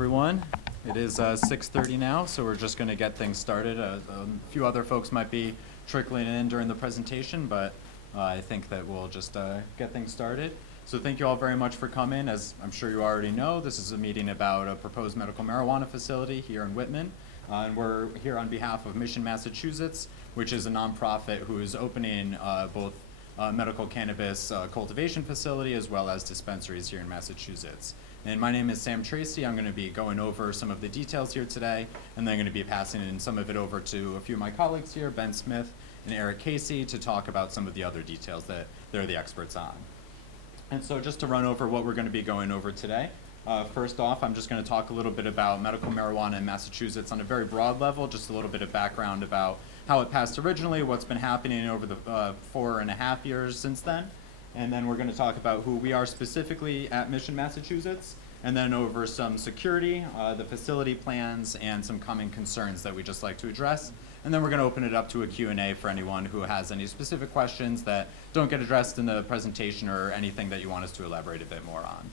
everyone. It is 6:30 now, so we're just going to get things started. A few other folks might be trickling in during the presentation, but I think that we'll just get things started. So thank you all very much for coming. As I'm sure you already know, this is a meeting about a proposed medical marijuana facility here in Whitman. And we're here on behalf of Mission, Massachusetts, which is a nonprofit who is opening both medical cannabis cultivation facility as well as dispensaries here in Massachusetts. And my name is Sam Tracy. I'm going to be going over some of the details here today, and then I'm going to be passing in some of it over to a few of my colleagues here, Ben Smith and Eric Casey, to talk about some of the other details that they're the experts on. And so just to run over what we're going to be going over today, first off, I'm just going to talk a little bit about medical marijuana in Massachusetts on a very broad level, just a little bit of background about how it passed originally, what's been happening over the 4.5 years since then. And then we're going to talk about who we are specifically at Mission, Massachusetts, and then over some security, the facility plans, and some common concerns that we just like to address. And then we're going to open it up to a Q&A for anyone who has any specific questions that don't get addressed in the presentation or anything that you want us to elaborate a bit more on.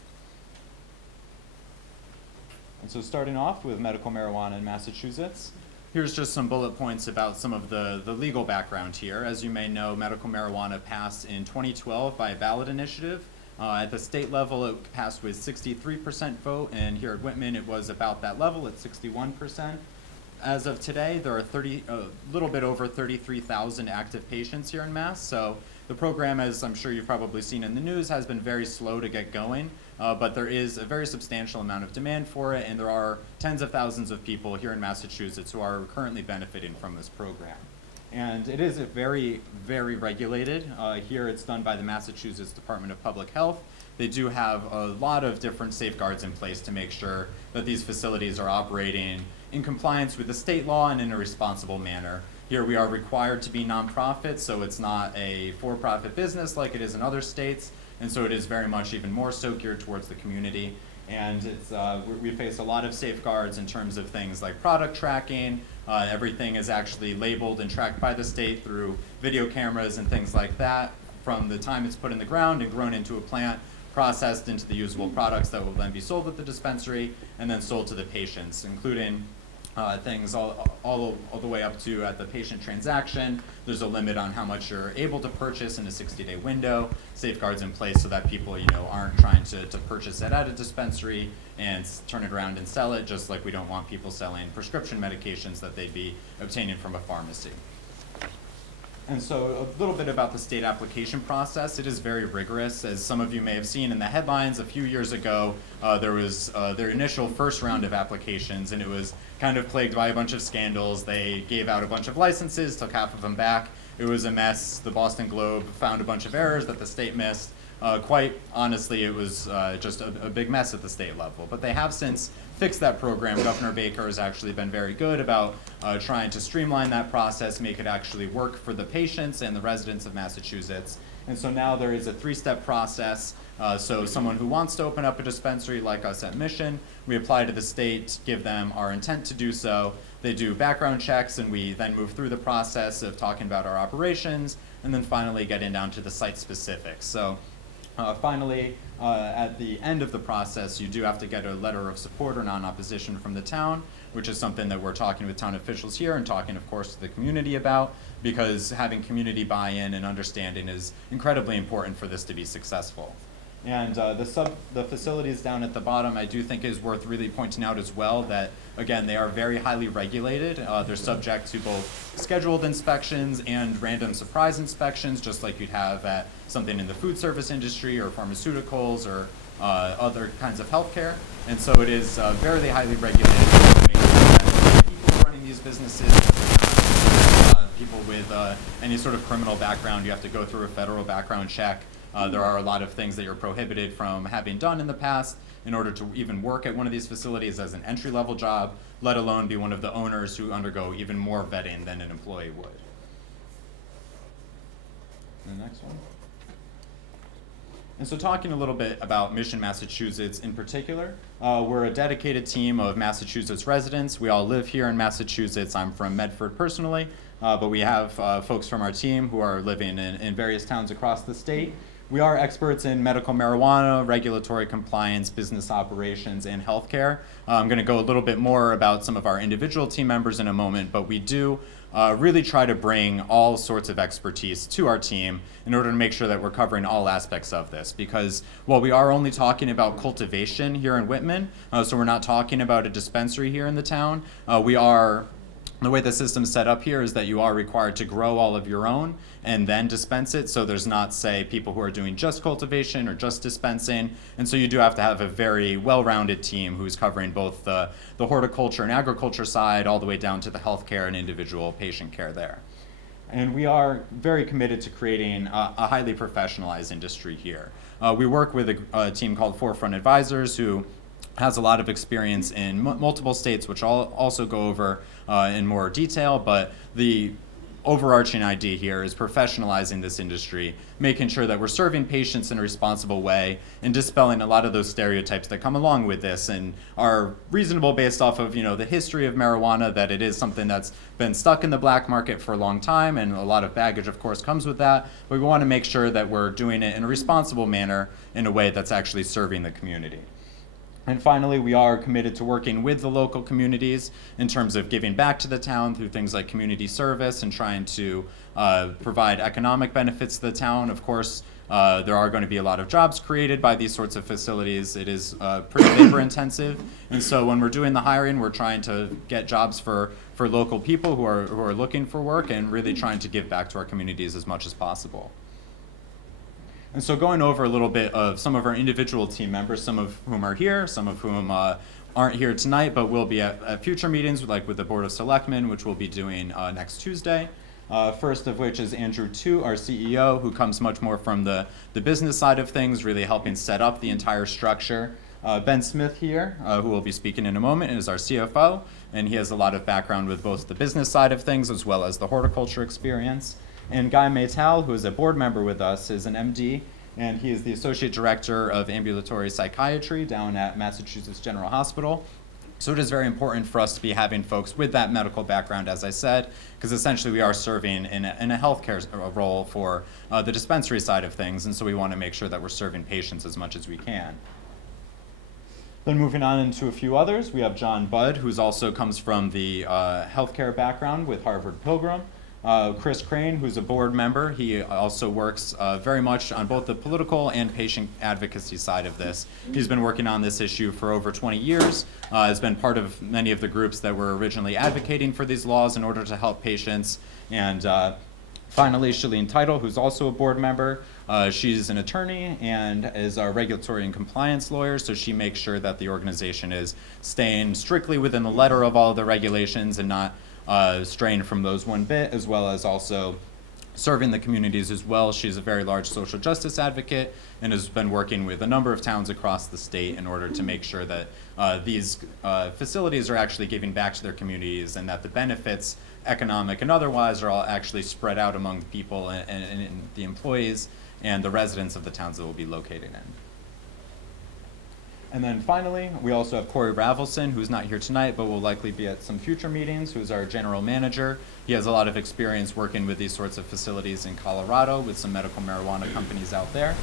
And so starting off with medical marijuana in Massachusetts, here's just some bullet points about some of the legal background here. As you may know, medical marijuana passed in 2012 by a ballot initiative. At the state level, it passed with 63% vote, and here at Whitman, it was about that level at 61%. As of today, there are a little bit over 33,000 active patients here in Mass. So the program, as I'm sure you've probably seen in the news, has been very slow to get going. But there is a very substantial amount of demand for it, and there are tens of thousands of people here in Massachusetts who are currently benefiting from this program. And it is very, very regulated. Here it's done by the Massachusetts Department of Public Health. They do have a lot of different safeguards in place to make sure that these facilities are operating in compliance with the state law and in a responsible manner. Here we are required to be nonprofit, so it's not a for-profit business like it is in other states. And so it is very much even more so geared towards the community. And it's, we face a lot of safeguards in terms of things like product tracking. Everything is actually labeled and tracked by the state through video cameras and things like that from the time it's put in the ground and grown into a plant, processed into the usable products that will then be sold at the dispensary and then sold to the patients, including things all the way up to at the patient transaction. There's a limit on how much you're able to purchase in a 60-day window, safeguards in place so that people aren't trying to purchase it at a dispensary and turn it around and sell it, just like we don't want people selling prescription medications that they'd be obtaining from a pharmacy. And so a little bit about the state application process. It is very rigorous. As some of you may have seen in the headlines, a few years ago, there was their initial first round of applications, and it was kind of plagued by a bunch of scandals. They gave out a bunch of licenses, took half of them back. It was a mess. The Boston Globe found a bunch of errors that the state missed. Quite honestly, it was just a big mess at the state level. But they have since fixed that program. Governor Baker has actually been very good about trying to streamline that process, make it actually work for the patients and the residents of Massachusetts. And so now there is a 3-step process. So someone who wants to open up a dispensary like us at Mission, we apply to the state, give them our intent to do so. They do background checks, and we then move through the process of talking about our operations, and then finally getting down to the site specifics. So finally, at the end of the process, you do have to get a letter of support or non-opposition from the town, which is something that we're talking with town officials here and talking, of course, to the community about, because having community buy-in and understanding is incredibly important for this to be successful. And the facilities down at the bottom, I do think is worth really pointing out as well that, again, they are very highly regulated. They're subject to both scheduled inspections and random surprise inspections, just like you'd have at something in the food service industry or pharmaceuticals or other kinds of healthcare. And so it is very highly regulated. People running these businesses, people with any sort of criminal background, you have to go through a federal background check. There are a lot of things that you're prohibited from having done in the past in order to even work at one of these facilities as an entry-level job, let alone be one of the owners who undergo even more vetting than an employee would. The next one. And so talking a little bit about Mission, Massachusetts in particular, we're a dedicated team of Massachusetts residents. We all live here in Massachusetts. I'm from Medford personally, but we have folks from our team who are living in various towns across the state. We are experts in medical marijuana, regulatory compliance, business operations, and healthcare. I'm going to go a little bit more about some of our individual team members in a moment, but we do really try to bring all sorts of expertise to our team in order to make sure that we're covering all aspects of this. Because while we are only talking about cultivation here in Whitman, so we're not talking about a dispensary here in the town, the way the system's set up here is that you are required to grow all of your own and then dispense it. So there's not, say, people who are doing just cultivation or just dispensing. And so you do have to have a very well-rounded team who's covering both the horticulture and agriculture side all the way down to the healthcare and individual patient care there. And we are very committed to creating a highly professionalized industry here. We work with a team called Forefront Advisors who has a lot of experience in multiple states, which I'll also go over in more detail, but the overarching idea here is professionalizing this industry, making sure that we're serving patients in a responsible way and dispelling a lot of those stereotypes that come along with this and are reasonable based off of, the history of marijuana, that it is something that's been stuck in the black market for a long time, and a lot of baggage, of course, comes with that, but we want to make sure that we're doing it in a responsible manner in a way that's actually serving the community. And finally, we are committed to working with the local communities in terms of giving back to the town through things like community service and trying to provide economic benefits to the town. Of course, there are going to be a lot of jobs created by these sorts of facilities. It is pretty labor intensive. And so when we're doing the hiring, we're trying to get jobs for local people who are looking for work and really trying to give back to our communities as much as possible. And so going over a little bit of some of our individual team members, some of whom are here, some of whom aren't here tonight, but will be at future meetings, like with the Board of Selectmen, which we'll be doing next Tuesday. First of which is Andrew Tu, our CEO, who comes much more from the business side of things, really helping set up the entire structure. Ben Smith here, who will be speaking in a moment, is our CFO, and he has a lot of background with both the business side of things as well as the horticulture experience. And Guy Maytal, who is a board member with us, is an MD, and he is the Associate Director of Ambulatory Psychiatry down at Massachusetts General Hospital. So it is very important for us to be having folks with that medical background, as I said, because essentially we are serving in a healthcare role for the dispensary side of things, and so we want to make sure that we're serving patients as much as we can. Then moving on into a few others, we have John Budd, who also comes from the healthcare background with Harvard Pilgrim. Chris Crane, who's a board member, he also works very much on both the political and patient advocacy side of this. He's been working on this issue for over 20 years, has been part of many of the groups that were originally advocating for these laws in order to help patients. And finally, Shalene Title, who's also a board member. She's an attorney and is our regulatory and compliance lawyer, so she makes sure that the organization is staying strictly within the letter of all of the regulations and not straying from those one bit, as well as also serving the communities as well. She's a very large social justice advocate and has been working with a number of towns across the state in order to make sure that these facilities are actually giving back to their communities and that the benefits, economic and otherwise, are all actually spread out among the people and the employees and the residents of the towns that we'll be located in. And then finally, we also have Corey Ravelson, who's not here tonight, but will likely be at some future meetings, who's our general manager. He has a lot of experience working with these sorts of facilities in Colorado with some medical marijuana companies out there.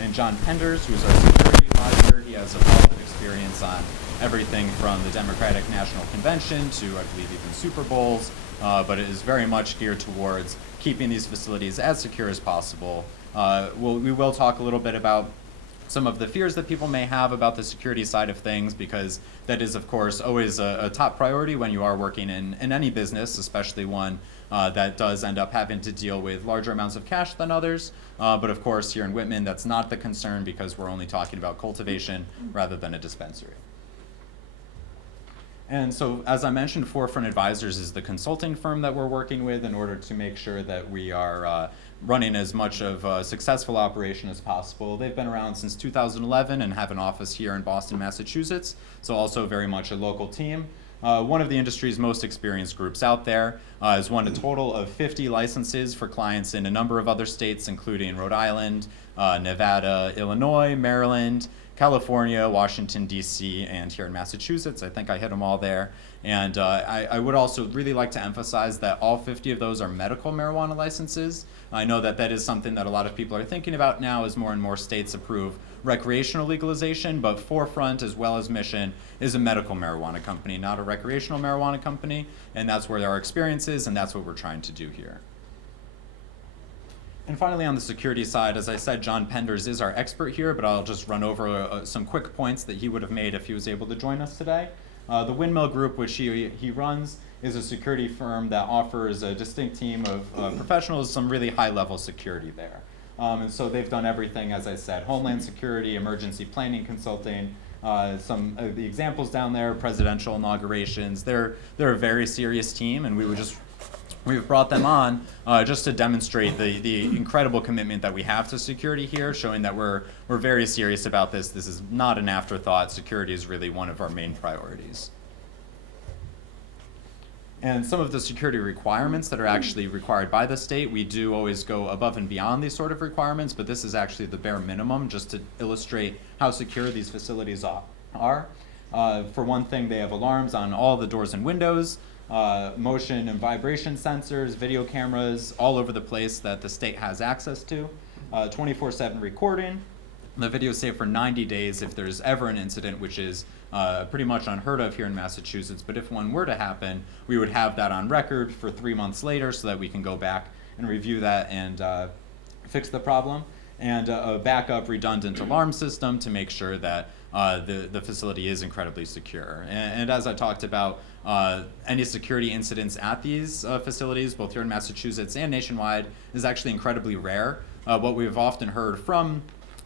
And John Penders, who's our security advisor. He has a wealth of experience on everything from the Democratic National Convention to, I believe, even Super Bowls, but it is very much geared towards keeping these facilities as secure as possible. We will talk a little bit about some of the fears that people may have about the security side of things, because that is, of course, always a top priority when you are working in any business, especially one that does end up having to deal with larger amounts of cash than others. But of course, here in Whitman, that's not the concern because we're only talking about cultivation rather than a dispensary. And so, as I mentioned, Forefront Advisors is the consulting firm that we're working with in order to make sure that we are running as much of a successful operation as possible. They've been around since 2011 and have an office here in Boston, Massachusetts, so also very much a local team. One of the industry's most experienced groups out there, has won a total of 50 licenses for clients in a number of other states, including Rhode Island, Nevada, Illinois, Maryland, California, Washington, D.C., and here in Massachusetts. I think I hit them all there. And I would also really like to emphasize that all 50 of those are medical marijuana licenses. I know that that is something that a lot of people are thinking about now as more and more states approve recreational legalization, but Forefront, as well as Mission, is a medical marijuana company, not a recreational marijuana company, and that's where our experience is, and that's what we're trying to do here. And finally, on the security side, as I said, John Penders is our expert here, but I'll just run over some quick points that he would have made if he was able to join us today. The Windmill Group, which he runs, is a security firm that offers a distinct team of professionals, some really high-level security there. And so they've done everything, as I said, Homeland Security, emergency planning consulting, some of the examples down there, presidential inaugurations. They're a very serious team, and we've brought them on just to demonstrate the incredible commitment that we have to security here, showing that we're very serious about this. This is not an afterthought. Security is really one of our main priorities. And some of the security requirements that are actually required by the state, we do always go above and beyond these sort of requirements, but this is actually the bare minimum just to illustrate how secure these facilities are. For one thing, they have alarms on all the doors and windows, motion and vibration sensors, video cameras all over the place that the state has access to, 24/7 recording. The video is saved for 90 days if there's ever an incident, which is pretty much unheard of here in Massachusetts. But if one were to happen, we would have that on record for 3 months later so that we can go back and review that and fix the problem. And a backup redundant alarm system to make sure that the facility is incredibly secure. And as I talked about, any security incidents at these facilities, both here in Massachusetts and nationwide, is actually incredibly rare. What we've often heard from,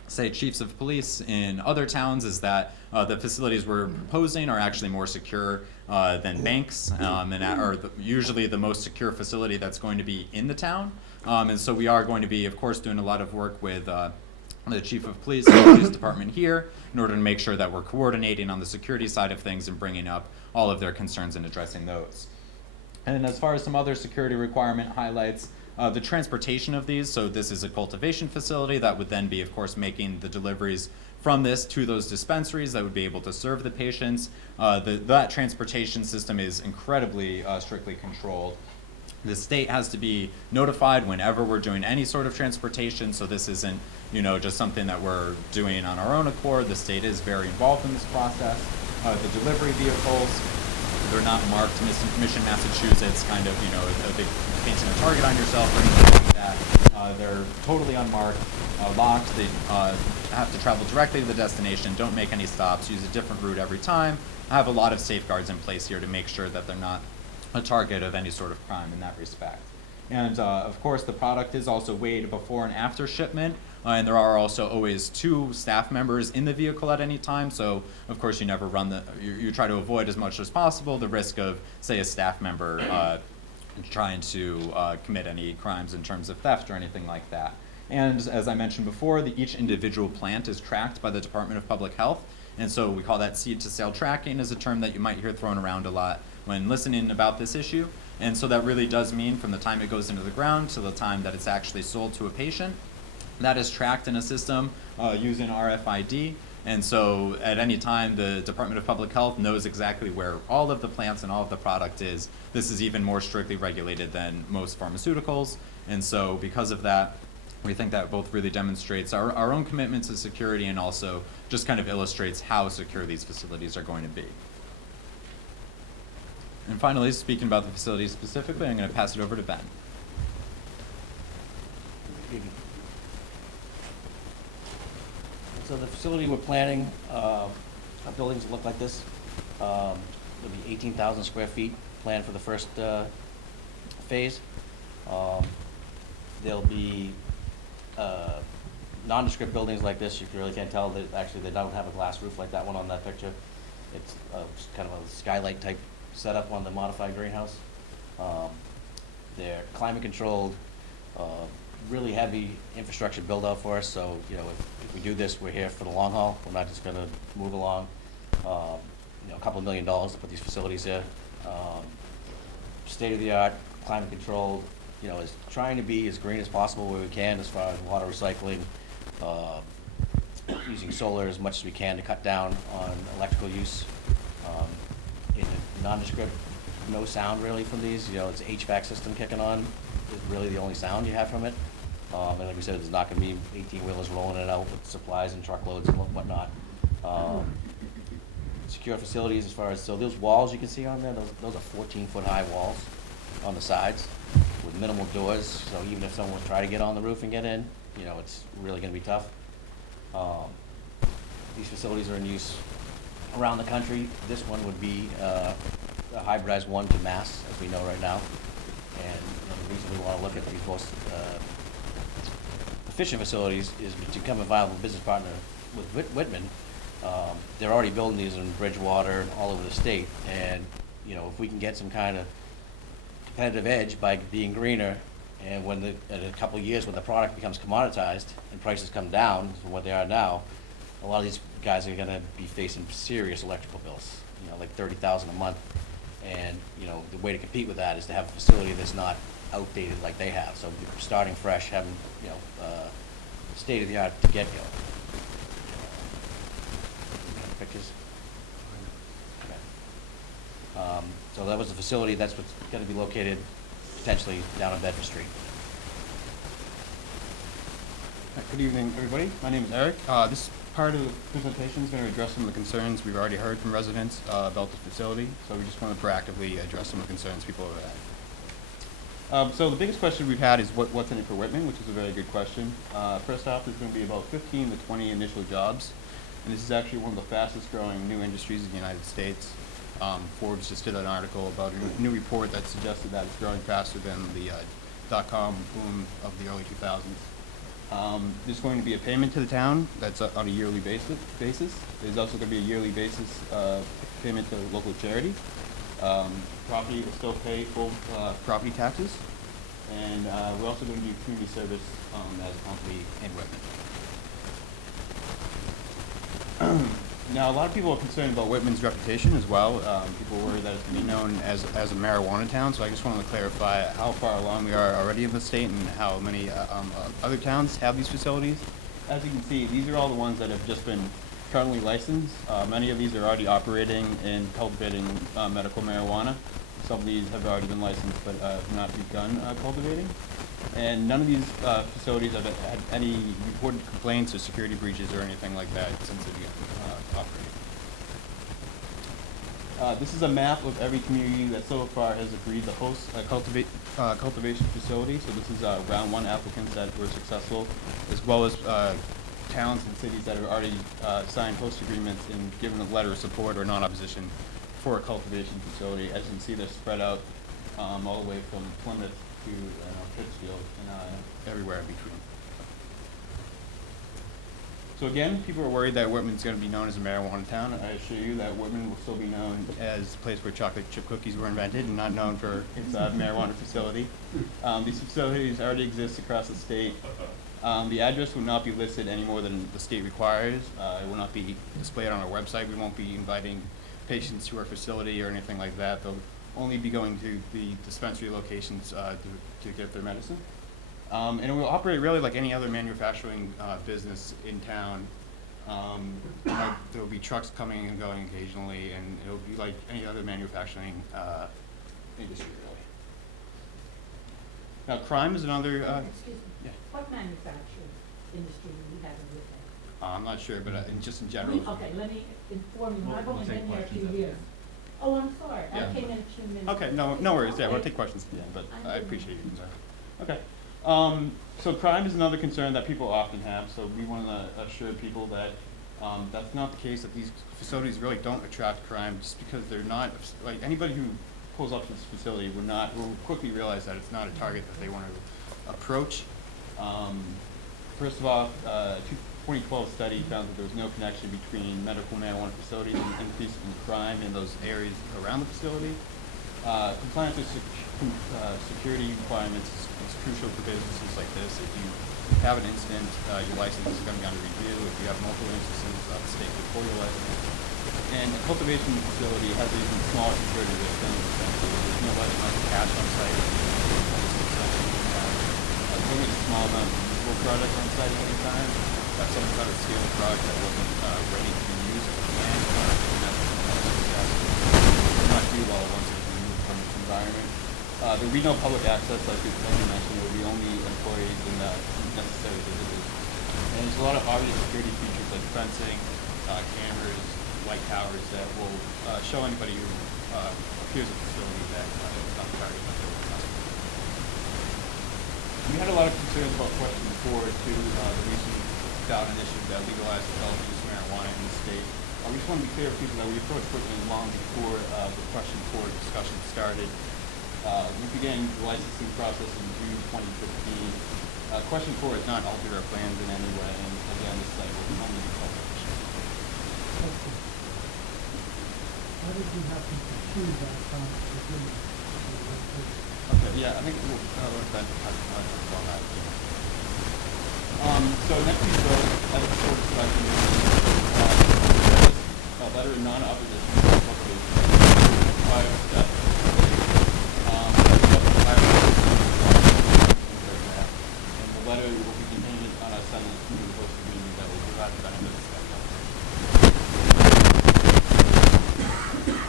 say, chiefs of police in other towns is that the facilities we're proposing are actually more secure than banks, and are usually the most secure facility that's going to be in the town. And so we are going to be, of course, doing a lot of work with the chief of police and the police department here in order to make sure that we're coordinating on the security side of things and bringing up all of their concerns and addressing those. And as far as some other security requirement highlights, the transportation of these, so this is a cultivation facility that would then be, of course, making the deliveries from this to those dispensaries that would be able to serve the patients. That transportation system is incredibly strictly controlled. The state has to be notified whenever we're doing any sort of transportation, so this isn't, just something that we're doing on our own accord. The state is very involved in this process. The delivery vehicles, they're not marked Mission, Massachusetts, kind of, a big painting a target on yourself or anything like that. They're totally unmarked, locked. They have to travel directly to the destination, don't make any stops, use a different route every time. I have a lot of safeguards in place here to make sure that they're not a target of any sort of crime in that respect. And of course, the product is also weighed before and after shipment, and there are also always 2 staff members in the vehicle at any time. So of course, you never run you try to avoid as much as possible the risk of, say, a staff member trying to commit any crimes in terms of theft or anything like that. And as I mentioned before, each individual plant is tracked by the Department of Public Health, and so we call that seed to sale tracking, is a term that you might hear thrown around a lot when listening about this issue. And so that really does mean from the time it goes into the ground to the time that it's actually sold to a patient, that is tracked in a system using RFID. And so at any time, the Department of Public Health knows exactly where all of the plants and all of the product is. This is even more strictly regulated than most pharmaceuticals. And so because of that, we think that both really demonstrates our own commitment to security and also just kind of illustrates how secure these facilities are going to be. And finally, speaking about the facility specifically, I'm going to pass it over to Ben. So the facility we're planning, our buildings will look like this. There'll be 18,000 square feet planned for the first phase. There'll be nondescript buildings like this. You really can't tell that actually they don't have a glass roof like that one on that picture. It's kind of a skylight type setup on the modified greenhouse. They're climate controlled, really heavy infrastructure build out for us. So if we do this, we're here for the long haul. We're not just going to move along. A couple of $1 million to put these facilities here. State of the art, climate controlled. Is trying to be as green as possible where we can as far as water recycling, using solar as much as we can to cut down on electrical use. In a nondescript, no sound really from these, you know, it's HVAC system kicking on, is really the only sound you have from it. And like we said, there's not gonna be 18-wheelers rolling it out with supplies and truckloads and whatnot. Secure facilities as far as, so those walls you can see on there, those are 14-foot high walls on the sides with minimal doors, so even if someone would try to get on the roof and get in, you know, it's really gonna be tough. These facilities are in use around the country. This one would be a hybridized one to Mass, as we know right now. And you know, the reason we want to look at these most efficient facilities is to become a viable business partner with Whitman. They're already building these in Bridgewater and all over the state. And you know, if we can get some kind of competitive edge by being greener, and when in a couple of years when the product becomes commoditized and prices come down from what they are now, a lot of these guys are going to be facing serious electrical bills, you know, like $30,000 a month. And you know, the way to compete with that is to have a facility that's not outdated like they have. So starting fresh, having you know, state of the art to get go. Pictures. Okay. So that was the facility. That's what's going to be located potentially down on Bedford Street. Good evening, everybody. My name is Eric. This part of the presentation is going to address some of the concerns we've already heard from residents about the facility. So we just want to proactively address some of the concerns people have had. So the biggest question we've had is what's in it for Whitman, which is a very good question. First off, there's going to be about 15 to 20 initial jobs. And this is actually one of the fastest growing new industries in the United States. Forbes just did an article about a new report that suggested that it's growing faster than the dot-com boom of the early 2000s. There's going to be a payment to the town that's on a yearly basis. There's also going to be a yearly basis payment to local charity. Property will still pay full property taxes. And we're also going to do community service as a company in Whitman. Now, a lot of people are concerned about Whitman's reputation as well. People worry that it's going to be known as a marijuana town, so I just wanted to clarify how far along we are already in the state and how many other towns have these facilities. As you can see, these are all the ones that have just been currently licensed. Many of these are already operating and cultivating medical marijuana. Some of these have already been licensed but have not begun cultivating. And none of these facilities have had any reported complaints or security breaches or anything like that since they began operating. This is a map of every community that so far has agreed to host a cultivation facility. So this is round one applicants that were successful, as well as towns and cities that have already signed host agreements and given a letter of support or non-opposition for a cultivation facility. As you can see, they're spread out all the way from Plymouth to Pittsfield and everywhere in between. So again, people are worried that Whitman's going to be known as a marijuana town. I assure you that Whitman will still be known as a place where chocolate chip cookies were invented and not known for its marijuana facility. These facilities already exist across the state. The address will not be listed any more than the state requires. It will not be displayed on our website. We won't be inviting patients to our facility or anything like that. They'll only be going to the dispensary locations to get their medicine. And it will operate really like any other manufacturing business in town. There will be trucks coming and going occasionally, and it will be like any other manufacturing industry, really. Now, crime is another. Excuse me. Yeah. What manufacturing industry do we have in Whitman? I'm not sure, but just in general. Okay, let me inform you. I've We'll only take been here a questions few at years. Oh, I'm sorry. Yeah. I came in 2 minutes. Okay, no worries. Yeah, we'll take questions at the end, but I I didn't- appreciate your concern. Okay. So crime is another concern that people often have. So we want to assure people that that's not the case. That these facilities really don't attract crime, just because they're not. Like anybody who pulls up to this facility will quickly realize that it's not a target that they want to approach. First of all, a 2012 study found that there was no connection between medical marijuana facilities and increase in crime in those areas around the facility. Compliance with security requirements is crucial for businesses like this. If you have an incident, your license is going to be under review. If you have multiple instances, the state will pull your license. And a cultivation facility has an even smaller security risk than a dispensary. There's no like cash on site. There's only a small amount of usable product on site at any time. some kind of scale product that wasn't ready to be used, and that's not do well once it's removed from its environment. There will be no public access, like you mentioned. There will be only employees and necessary visitors. And there's a lot of obvious security features like fencing, cameras, light towers that will show anybody who appears at the facility that it's not target member of the customer. We had a lot of concerns about question 4 to the recent ballot initiative that legalized adult use marijuana in the state. We just want to be clear with people that we approached Whitman long before the question 4 discussion started. We began the licensing process in June 2015. Question 4 has not altered our plans in any way, and again, this site will only be public. How did you happen to choose that from the beginning? Okay, yeah, I think we'll then touch on that. So next we go at the short discussion, a letter of non-opposition to the publication. Prior step. And the letter will be contingent on us sending it to the host agreement that will provide the benefits of that.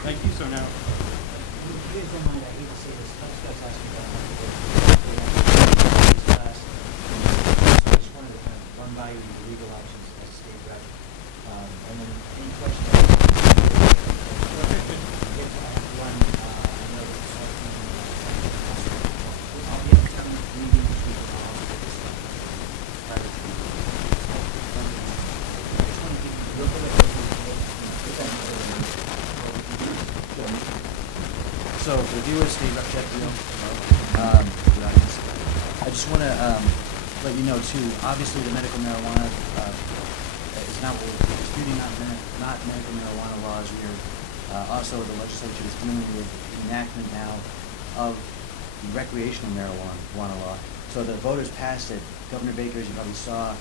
Thank you. So now. Please don't mind, I hate to say this, I was asking about class. So I just wanted to kind of run by you the legal options as a state rep. And then any questions? Get to ask one, I know that the I'll be at the town meeting this week, and I'll also get this prior to the I just want to give you a little bit of put that in So the viewers, Steve Sheffield, I just want to let you know too. Obviously, the medical marijuana is not what we're disputing. Not medical marijuana laws. We are also the legislature is dealing with the enactment now of the recreational marijuana law. So the voters passed it. Governor Baker, as you probably saw,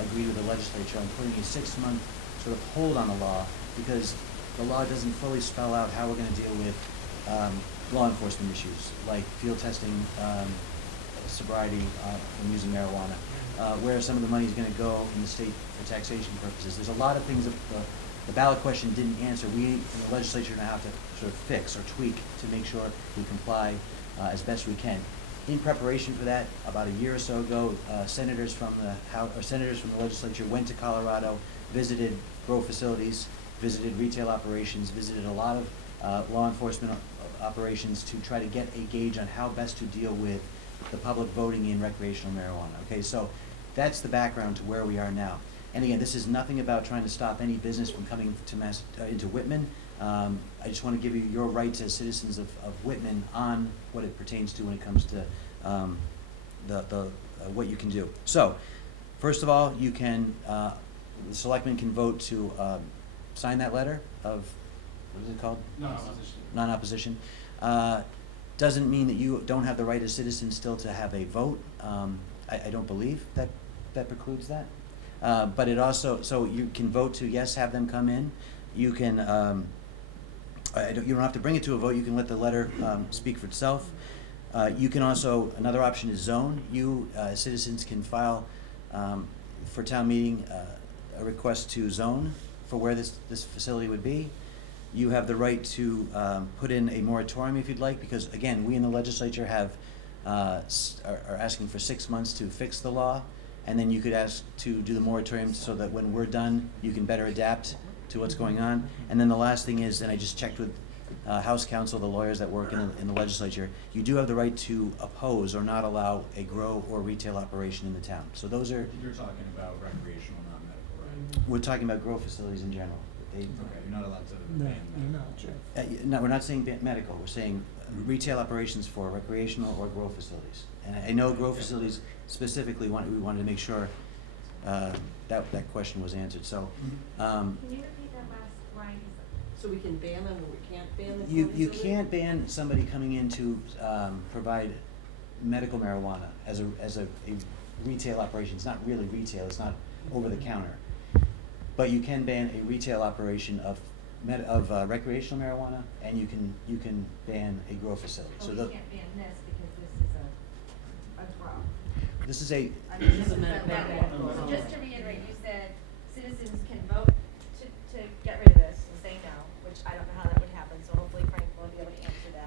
agreed with the legislature on putting a 6-month sort of hold on the law because the law doesn't fully spell out how we're going to deal with law enforcement issues like field testing, sobriety, and using marijuana, where some of the money is going to go in the state for taxation purposes. There's a lot of things that the ballot question didn't answer. We in the legislature now have to sort of fix or tweak to make sure we comply as best we can. In preparation for that, about a year or so ago, senators from the legislature went to Colorado, visited grow facilities, visited retail operations, visited a lot of law enforcement operations to try to get a gauge on how best to deal with the public voting in recreational marijuana. Okay, so that's the background to where we are now. And again, this is nothing about trying to stop any business from coming to into Whitman. I just want to give you your rights as citizens of Whitman on what it pertains to when it comes to what you can do. So, first of all, you can the selectmen can vote to sign that letter of what is it called? Non-opposition. Non-opposition. Doesn't mean that you don't have the right as citizens still to have a vote. I don't believe that precludes that. But it also, so you can vote to, yes, have them come in. You can, you don't have to bring it to a vote. You can let the letter speak for itself. You can also, another option is zone. You, citizens, can file for town meeting a request to zone for where this facility would be. You have the right to put in a moratorium if you'd like, because again, we in the legislature have are asking for 6 months to fix the law, and then you could ask to do the moratorium so that when we're done, you can better adapt to what's going on. And then the last thing is, and I just checked with House Counsel, the lawyers that work in the legislature, you do have the right to oppose or not allow a grow or retail operation in the town. So those are. You're talking about recreational, not medical, right? We're talking about grow facilities in general. Okay, you're not allowed to No, ban you're medical. not. No, we're not saying medical. We're saying retail operations for recreational or grow facilities. And I know grow facilities specifically we wanted to make sure that question was answered. So. Can you repeat that last line? So we can ban them or we can't ban them? You can't ban somebody coming in to provide medical marijuana as a retail operation. It's not really retail. It's not over the counter. But you can ban a retail operation of recreational marijuana, and you can ban a grow facility. Oh, So we the, can't ban this because this is a grow. this is a I mean, This is a medical. medical. So just to reiterate, you said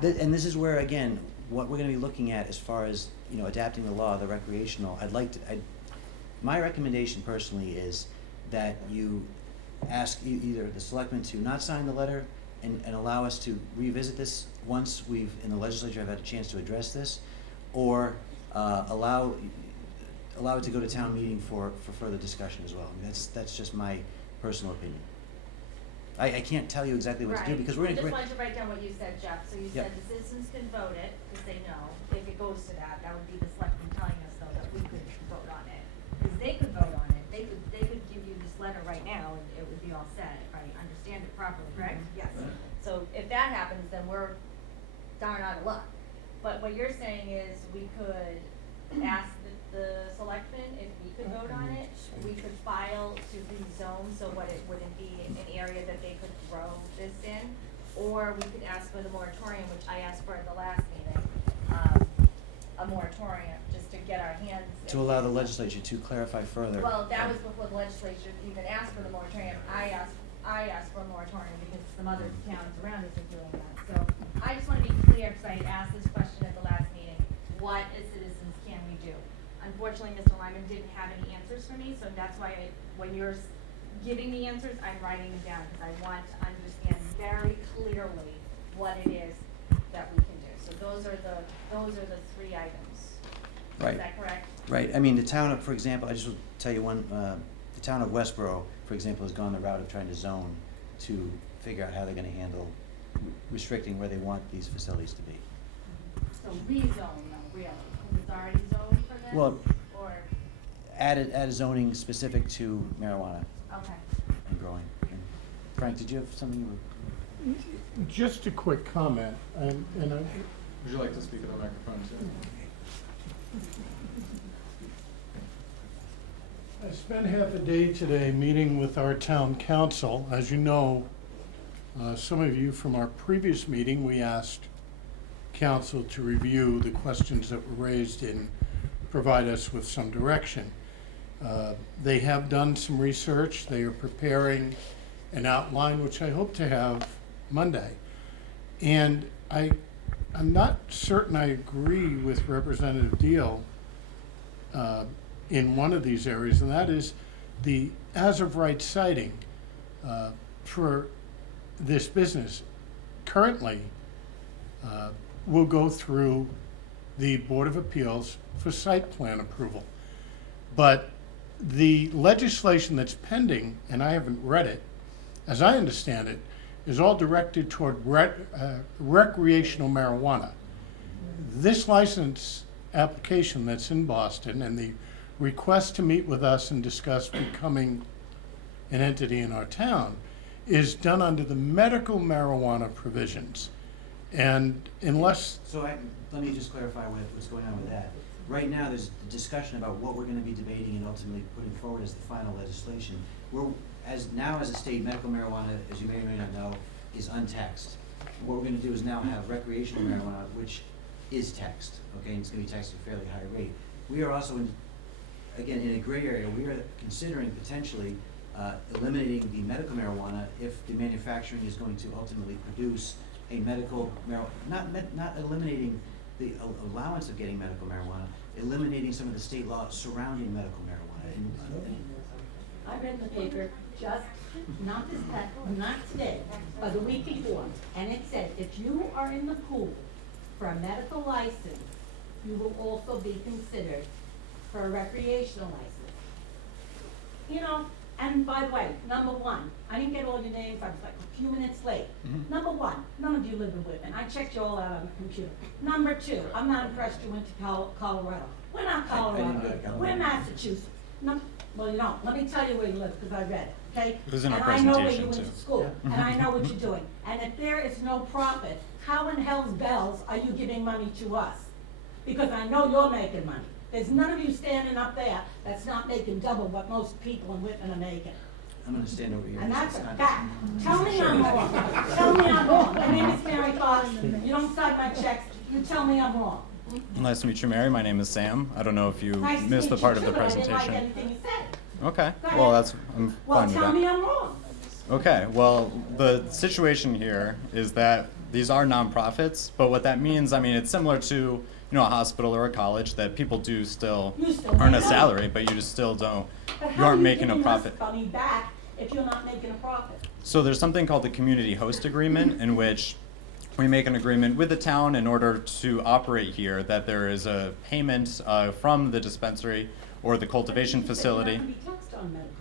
And this is where, again, what we're gonna be looking at as far as, you know, adapting the law, the recreational, my recommendation personally is that you ask either the selectmen to not sign the letter and allow us to revisit this once we've, in the legislature, have had a chance to address this, or allow it to go to town meeting for further discussion as well. I mean, that's just my personal opinion. I can't tell you exactly what to do, because we're I gonna. just wanted to write down what you said, Jeff, so you Yep. said the citizens can vote it, to say no, if it goes to that would be the selectmen telling us though that we could vote on it. Cause they could vote on it, they could give you this letter right now and it would be all set, if I understand it properly, correct? Yes. So if that happens, then we're darn out of luck. But what you're saying is we could ask the selectmen if we could vote on it, we could file to rezone, so what it wouldn't be an area that they could throw this in, or we could ask for the moratorium, which I asked for at the last meeting, a moratorium, just to get our hands. To allow the legislature to clarify further. Well, that was before the legislature even asked for the moratorium. I asked for a moratorium because some other towns around us are doing that. So I just want to be clear, because I had asked this question at the last meeting, what as citizens can we do? Unfortunately, Mr. Lyman didn't have any answers for me, so that's why when you're giving me answers, I'm writing them down, because I want to understand very clearly what it is that we can do. So those are the three items. Right. Is that correct? Right, I mean, the town of, for example, I just will tell you one, the town of Westboro, for example, has gone the route of trying to zone to figure out how they're gonna handle restricting where they want these facilities to be. So rezone though, really, because it's already zoned for this? Well, Or, add a zoning specific to marijuana okay. and growing. And Frank, did you have something you were? Just a quick comment, and I, Would you like to speak at the microphone too? I spent half a day today meeting with our town council. As you know, some of you from our previous meeting, we asked council to review the questions that were raised and provide us with some direction. They have done some research. They are preparing an outline, which I hope to have Monday. And I'm not certain I agree with Representative Deal in one of these areas, and that is the as-of-right citing for this business currently will go through the Board of Appeals for site plan approval. But the legislation that's pending, and I haven't read it, as I understand it, is all directed toward recreational marijuana. This license application that's in Boston and the request to meet with us and discuss becoming an entity in our town is done under the medical marijuana provisions. And unless, So let me just clarify what's going on with that. Right now, there's a discussion about what we're gonna be debating and ultimately putting forward as the final legislation. As a state, medical marijuana, as you may or may not know, is untaxed. What we're gonna do is now have recreational marijuana, which is taxed, okay, and it's gonna be taxed at a fairly high rate. We are also in a gray area. We are considering potentially eliminating the medical marijuana if the manufacturing is going to ultimately produce a medical marijuana, not eliminating the allowance of getting medical marijuana, eliminating some of the state laws surrounding medical marijuana. I read the paper just, not today, but the week before, and it said, if you are in the pool for a medical license, you will also be considered for a recreational license. You know, and by the way, number one, I didn't get all your names, I was like a few minutes late. Number one, none of you live in Whitman, I checked you all out on the computer. Number two, I'm not impressed you went to Colorado. We're not I didn't Colorado, go to Colorado. we're Massachusetts. Well, you don't, let me tell you where you live, because I read it, okay? It was in our And I know where you presentation, went too. to school, and I know what you're doing. And if there is no profit, how in hell's bells are you giving money to us? Because I know you're making money. There's none of you standing up there that's not making double what most people in Whitman are making. I'm gonna stand over here. And that's It's a not- fact. Tell me I'm wrong. Tell me I'm wrong. My name is Mary Fox. You don't sign my checks. You tell me I'm wrong. Nice to meet you, Mary. My name is Sam. I don't know if you Nice to missed the meet part you of the too, but I didn't like presentation. anything you said. Okay, Go well, ahead. I'm Well, fine with tell that. me I'm wrong. Okay, well, the situation here is that these are nonprofits, but what that means, I mean, it's similar to, you know, a hospital or a college, that people do still You still earn a make money. salary, but you just still don't, But you how aren't are making a giving us profit. money back if you're not making a profit? So there's something called the community host agreement, in which we make an agreement with the town in order to operate here, that there is a payment from the dispensary or the cultivation facility. But you said you're not gonna be taxed on medical.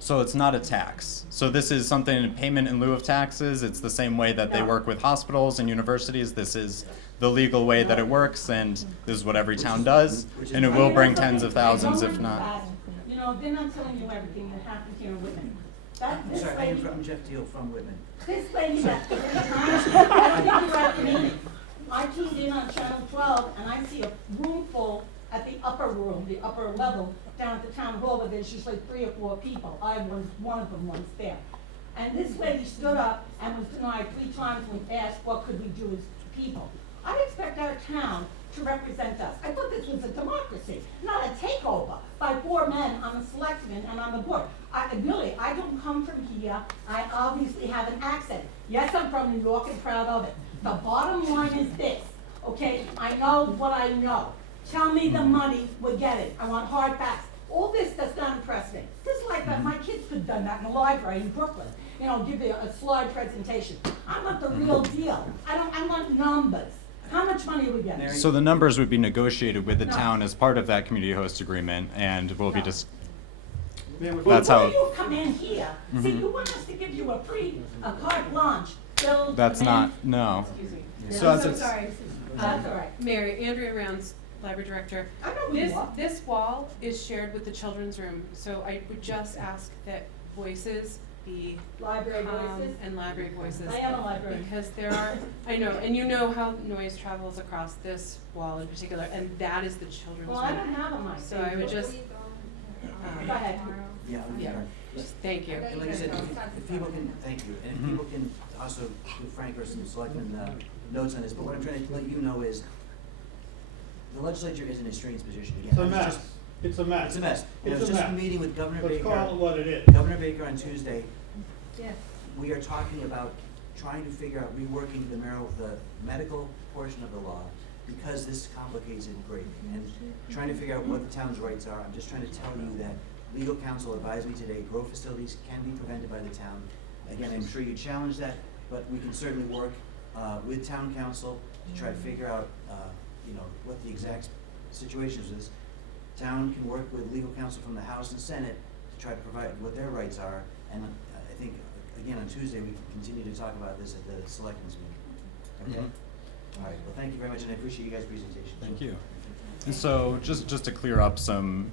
So it's not a tax. So this is something, payment in lieu of taxes. It's the same way that they No. work with hospitals and universities. This is the legal way that it works, and this is what every town does, and it And will you know bring something? tens of I don't thousands, if not. understand. You know, they're not telling you everything that happened here in Whitman. I'm This sorry, lady, I'm Jeff Deal from Whitman. this lady that, I think you're at the meeting. I keyed in on channel 12 and I see a room full at the upper room, the upper level, down at the town hall, where there's usually 3 or 4 people. I was one of them once there. And this lady stood up and was denied 3 times when asked, what could we do as people? I expect our town to represent us. I thought this was a democracy, not a takeover by 4 men on the selectmen and on the board. I don't come from here. I obviously have an accent. Yes, I'm from New York and proud of it. The bottom line is this, okay? I know what I know. Tell me the money we're getting. I want hard facts. All this does not impress me. This is like that, my kids could have done that in the library in Brooklyn. You know, give you a slide presentation. I want the real deal. I want numbers. How much money are we getting? Mary? So the numbers would be negotiated with the No. town as part of that community host agreement, and will be No. just, Ma'am, if- That's Before how- you come in here, see, you want us to give you a carte blanche, build. that's come not, in. no. Excuse me. So I'm as so it's- sorry. That's all right. Mary, Andrea Rounds, Library Director. I know who you are. This wall is shared with the children's room, so I would just ask that voices be Library calm voices. and library voices. I am a librarian. Because there are, I know, and you know how noise travels across this wall in particular, and that is the children's room. Well, I don't have a mic. So I would just, Go ahead. Yeah, yeah, just thank you. And like I said, if people can, thank you, and if people can also give Frank or some selectmen, notes on this, but what I'm trying to let you know is, the legislature is in a strange position again. It's a I was mess. just- It's a mess. It's a mess. And I It's was a just mess. meeting with Governor Let's call it Baker, what it is. Governor Baker on Tuesday. Yeah. We are talking about trying to figure out reworking the medical portion of the law, because this complicates it greatly, and trying to figure out what the town's rights are. I'm just trying to tell you that legal counsel advised me today, grow facilities can be prevented by the town. Again, I'm sure you challenge that, but we can certainly work, with town council to try to figure out, you know, what the exact situation is with this. Town can work with legal counsel from the House and Senate to try to provide what their rights are, and I think, again, on Tuesday, we can continue to talk about this at the selectmen's meeting. Okay? All right, well, thank you very much, and I appreciate you guys' presentation. Thank you. And so, just to clear up some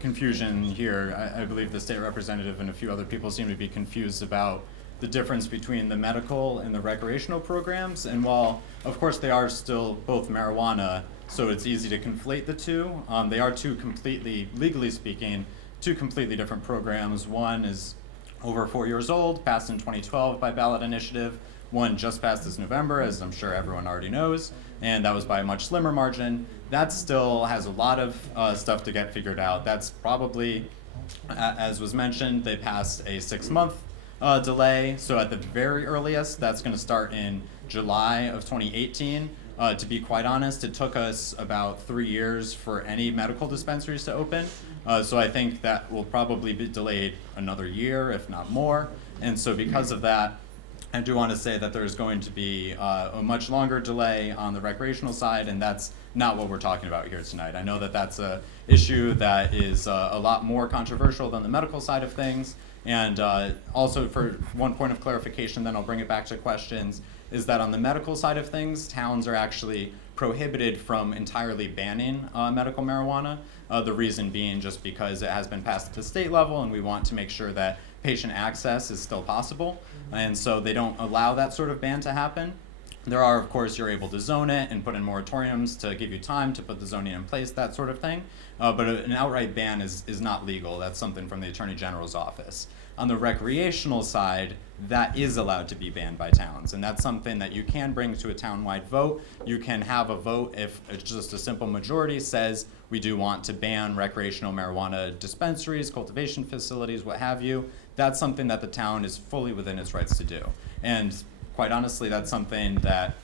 confusion here, I believe the state representative and a few other people seem to be confused about the difference between the medical and the recreational programs. And while, of course, they are still both marijuana, so it's easy to conflate the two, they are two completely, legally speaking, two completely different programs. One is over 4 years old, passed in 2012 by ballot initiative. One just passed this November, as I'm sure everyone already knows, and that was by a much slimmer margin. That still has a lot of stuff to get figured out. That's probably, as was mentioned, they passed a 6-month delay, so at the very earliest, that's going to start in July of 2018. To be quite honest, it took us about 3 years for any medical dispensaries to open, so I think that will probably be delayed another year, if not more, and so because of that, I do want to say that there's going to be a much longer delay on the recreational side, and that's not what we're talking about here tonight. I know that that's a issue that is a lot more controversial than the medical side of things, and also for one point of clarification, then I'll bring it back to questions, is that on the medical side of things, towns are actually prohibited from entirely banning medical marijuana. The reason being just because it has been passed at the state level, and we want to make sure that patient access is still possible, and so they don't allow that sort of ban to happen. There are, of course, you're able to zone it and put in moratoriums to give you time to put the zoning in place, that sort of thing, but an outright ban is not legal. That's something from the Attorney General's office. On the recreational side, that is allowed to be banned by towns, and that's something that you can bring to a town-wide vote. You can have a vote if it's just a simple majority says we do want to ban recreational marijuana dispensaries, cultivation facilities, what have you. That's something that the town is fully within its rights to do. And quite honestly, that's something that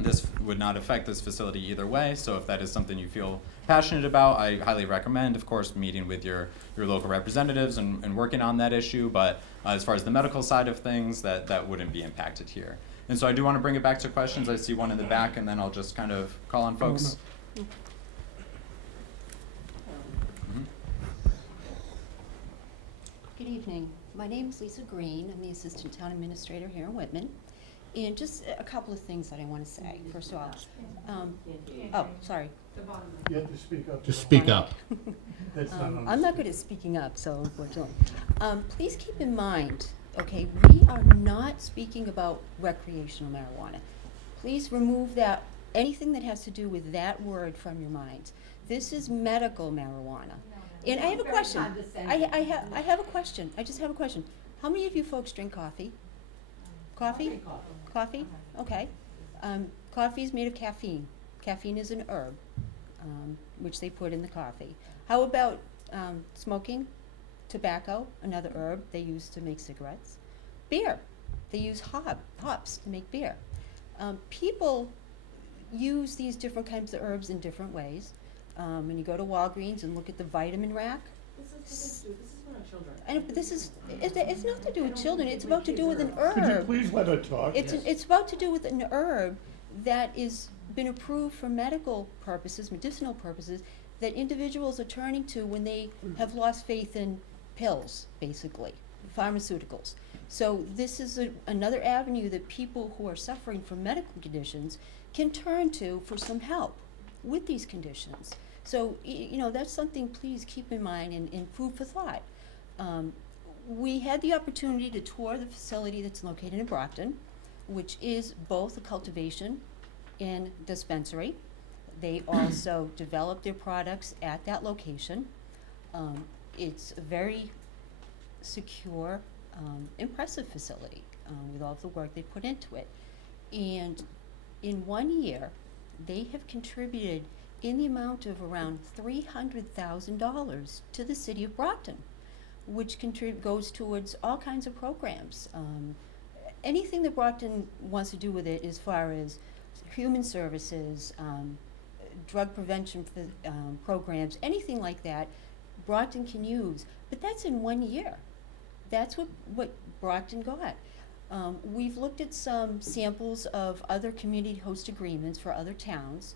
this would not affect this facility either way, so if that is something you feel passionate about, I highly recommend, of course, meeting with your local representatives and working on that issue, but as far as the medical side of things, that wouldn't be impacted here. And so I do want to bring it back to questions. I see one in the back, and then I'll just kind of call on folks. Good evening. My name is Lisa Green. I'm the Assistant Town Administrator here in Whitman. And just a couple of things that I want to say. First of all, oh, sorry. You have to speak up. Just speak up. That's not I'm not understood. good at speaking up, so unfortunately. Please keep in mind, okay, we are not speaking about recreational marijuana. Please remove that, anything that has to do with that word from your minds. This is medical marijuana. And I have a Very question. condescending. I have a question. I just have a question. How many of you folks drink coffee? Coffee? Coffee? Okay. Coffee is made of caffeine. Caffeine is an herb, which they put in the coffee. How about smoking? Tobacco, another herb they use to make cigarettes. Beer. They use hops to make beer. People use these different kinds of herbs in different ways. When you go to Walgreens and look at the vitamin rack, This is for our children. and this is, it's not to do with children, it's about to do with an Could you herb. please let her talk? It's about to do with an herb that is been approved for medical purposes, medicinal purposes, that individuals are turning to when they have lost faith in pills, basically, pharmaceuticals. So this is another avenue that people who are suffering from medical conditions can turn to for some help with these conditions. So, you know, that's something please keep in mind and food for thought. We had the opportunity to tour the facility that's located in Brockton, which is both a cultivation and dispensary. They also develop their products at that location. It's a very secure, impressive facility with all of the work they put into it. And in 1 year, they have contributed in the amount of around $300,000 to the city of Brockton, which goes towards all kinds of programs. Anything that Brockton wants to do with it as far as human services, drug prevention programs, anything like that, Brockton can use. But that's in 1 year. That's what Brockton got. We've looked at some samples of other community host agreements for other towns,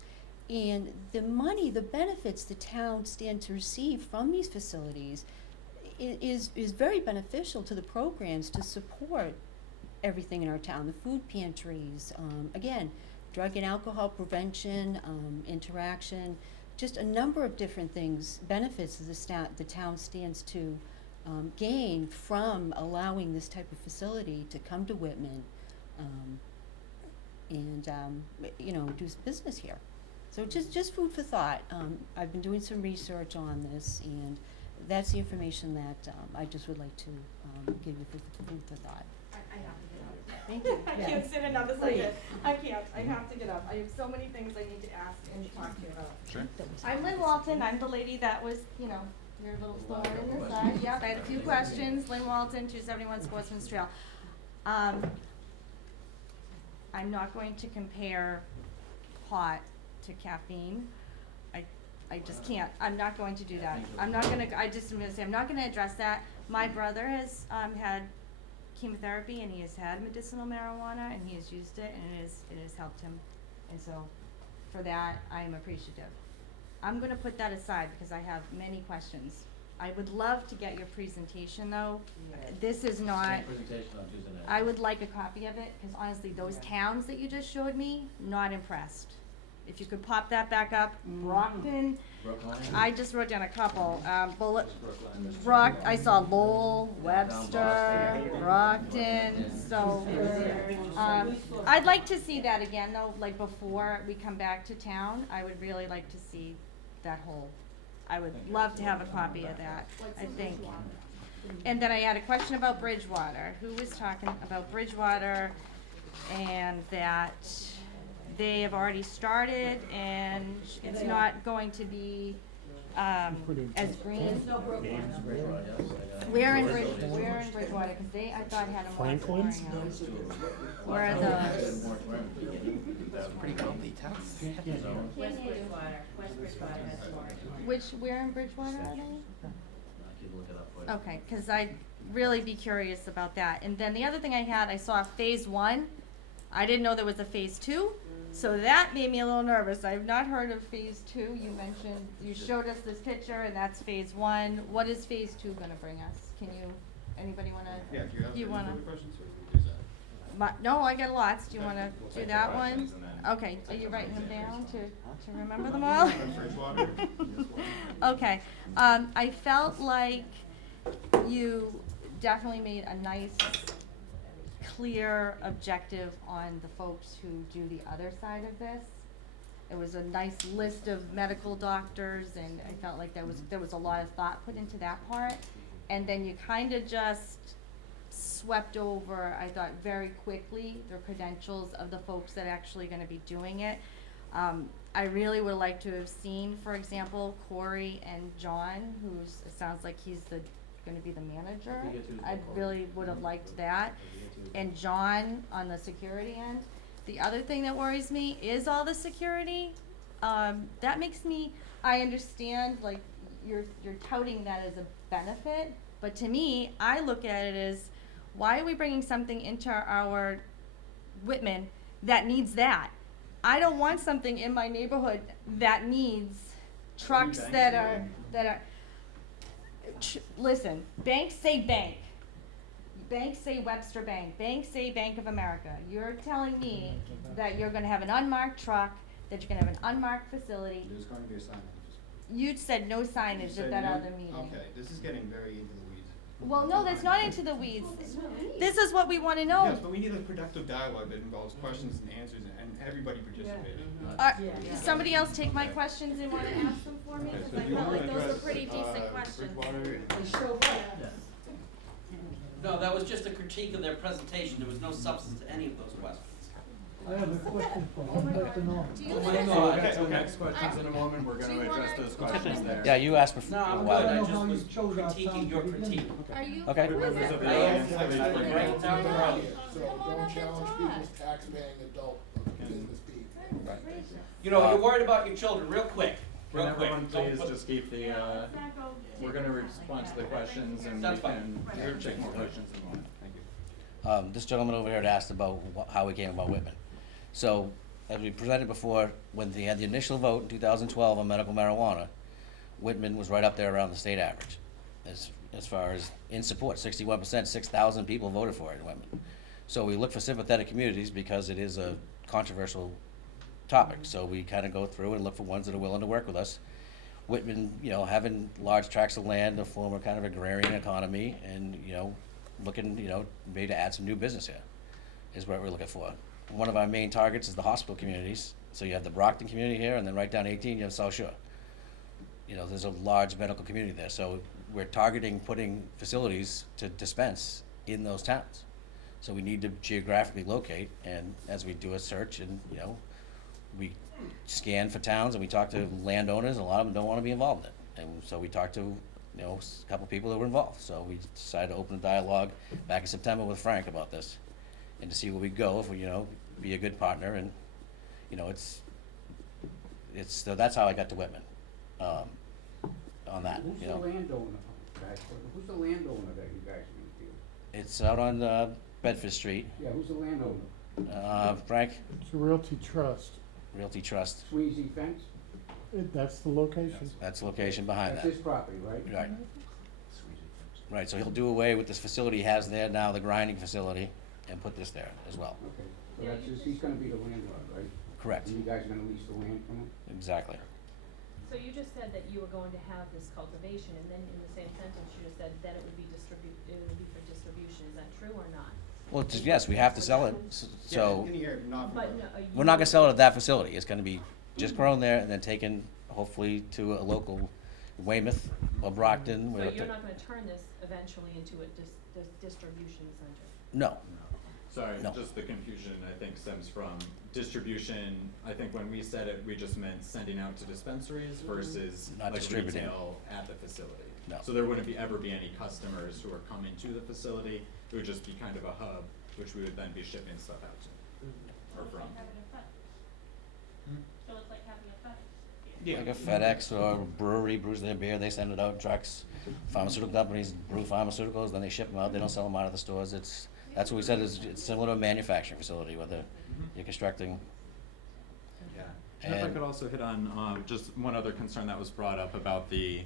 and the money, the benefits the town stand to receive from these facilities is very beneficial to the programs to support everything in our town, the food pantries, again, drug and alcohol prevention, interaction, just a number of different things, benefits the town stands to gain from allowing this type of facility to come to Whitman and you know, do business here. So just food for thought. I've been doing some research on this, and that's the information that I just would like to give you for food for thought. I have to get up. Thank you. I can't sit another second. I can't. I have to get up. I have so many things I need to ask and talk to you about. Sure. I'm Lynn Walton. I'm the lady that was, you know, your little thorn in the side. Yep, I had a few questions. Lynn Walton, 271 Sportsman's Trail. I'm not going to compare pot to caffeine. I just can't. I'm not going to do that. I'm not gonna, I'm gonna say, I'm not gonna address that. My brother has, had chemotherapy, and he has had medicinal marijuana, and he has used it, and it has helped him. And so, for that, I am appreciative. I'm gonna put that aside because I have many questions. I would love to get your presentation though. This is not, Presentation on Tuesday night. I would like a copy of it, because honestly, those towns that you just showed me, not impressed. If you could pop that back up, Brockton, Brookline? I just wrote down a couple, Bullet, Brookline. I saw Lowell, Webster, Brockton, so, I'd like to see that again though, like before we come back to town, I would really like to see that whole, I would love to have a copy of that, I think. And then I had a question about Bridgewater, who was talking about Bridgewater, and that they have already started, and it's not going to be, as green. There's no Brookline. We're in Bridgewater, cause they, I thought had a moratorium. Franklin's? Where are the, Pretty complete town. West Bridgewater has a moratorium. where in Bridgewater are they? I can look it up for you. Okay, cause I'd really be curious about that. And then the other thing I saw phase 1. I didn't know there was a phase 2, so that made me a little nervous. I've not heard of phase 2. You mentioned, you showed us this picture and that's phase 1. What is phase 2 gonna bring us? Can you, anybody wanna? Yeah, if you have You any wanna- further questions, we can do that. No, I got lots. Do you wanna do that one? questions and then- Okay, are you writing them down to remember them all? Bridgewater? Okay, I felt like you definitely made a nice, clear objective on the folks who do the other side of this. It was a nice list of medical doctors, and I felt like there was a lot of thought put into that part. And then you kinda just swept over, I thought, very quickly, the credentials of the folks that are actually gonna be doing it. I really would like to have seen, for example, Corey and John, it sounds like he's gonna be the manager. I really would have liked that. And John on the security end. The other thing that worries me is all the security. That makes me, I understand, like, you're touting that as a benefit, but to me, I look at it as, why are we bringing something into our Whitman that needs that? I don't want something in my neighborhood that needs trucks that are, listen, banks say bank. Banks say Webster Bank. Banks say Bank of America. You're telling me that you're gonna have an unmarked truck, that you're gonna have an unmarked facility. There's going to be a sign. You said no signage at that other meeting. Okay, this is getting very into the weeds. Well, no, that's not into the weeds. This is what we wanna know. Yes, but we need a productive dialogue that involves questions and answers and everybody participating. Somebody else take my questions and wanna ask them for me, cause I felt like those were pretty decent questions. No, that was just a critique of their presentation. There was no substance to any of those questions. I have a question for him. I'd like to know. Do you We'll think- get to the next questions in a moment, we're Do gonna you address wanna- those questions there. Yeah, you asked before No, a I'm good. while I ago. just was critiquing your critique. Are you? Okay. who is Members it? of the I audience, am- please I bring am- it right up. down the road. So Come on don't up and challenge talk. people's tax-paying adult business people. You know, you're worried about your children, real quick, Can real quick. everyone Don't please put- just keep the, we're gonna respond to the questions and we That's fine. can check more questions in a moment. Thank you. This gentleman over here had asked about how we came about Whitman. So, as we presented before, when they had the initial vote in 2012 on medical marijuana, Whitman was right up there around the state average. As far as in support, 61%, 6,000 people voted for it in Whitman. So we look for sympathetic communities because it is a controversial topic. So we kind of go through and look for ones that are willing to work with us. Whitman, having large tracts of land, a former kind of agrarian economy, and, looking, maybe to add some new business here, is what we're looking for. One of our main targets is the hospital communities. So you have the Brockton community here, and then right down 18, you have South Shore. There's a large medical community there. So we're targeting putting facilities to dispense in those towns. So we need to geographically locate, and as we do a search and, we scan for towns and we talk to landowners, a lot of them don't wanna be involved in it. And so we talked to, a couple people that were involved. So we decided to open a dialogue back in September with Frank about this, and to see where we go if we, be a good partner, and, so that's how I got to Whitman, on that, Who's the landowner, guys? Who's the landowner that you guys are gonna deal with? It's out on, Bedford Street, Yeah, who's the landowner? Frank, It's a realty trust. Realty Trust, Sweezy Fence? That's the location. that's the location behind That's that. his property, right? Right. Right, so he'll do away with this facility he has there now, the grinding facility, and put this there as well. Okay, so that's just, he's gonna be the landlord, right? Correct, And you guys are gonna lease the land from him? exactly. So you just said that you were going to have this cultivation, and then in the same sentence, you just said that it would be it would be for distribution, is that true or not? Well, yes, we have to sell it, so, In here, not. But no, are you? we're not gonna sell it at that facility, it's gonna be just grown there and then taken, hopefully, to a local Weymouth or Brockton. So you're not gonna turn this eventually into a distribution center? No, Sorry, No. just the confusion, I think, stems from distribution. I think when we said it, we just meant sending out to dispensaries versus Not like distributing. retail at the facility. No. So there wouldn't ever be any customers who are coming to the facility. It would just be kind of a hub, which we would then be shipping stuff out to or from. So it's like having a FedEx. Yeah. Like a FedEx or brewery brews their beer, they send it out in trucks. Pharmaceutical companies brew pharmaceuticals, then they ship them out, they don't sell them out of the stores. That's what we said, is it's similar to a manufacturing facility, whether you're constructing. Yeah. And if I And- could also hit on just one other concern that was brought up about the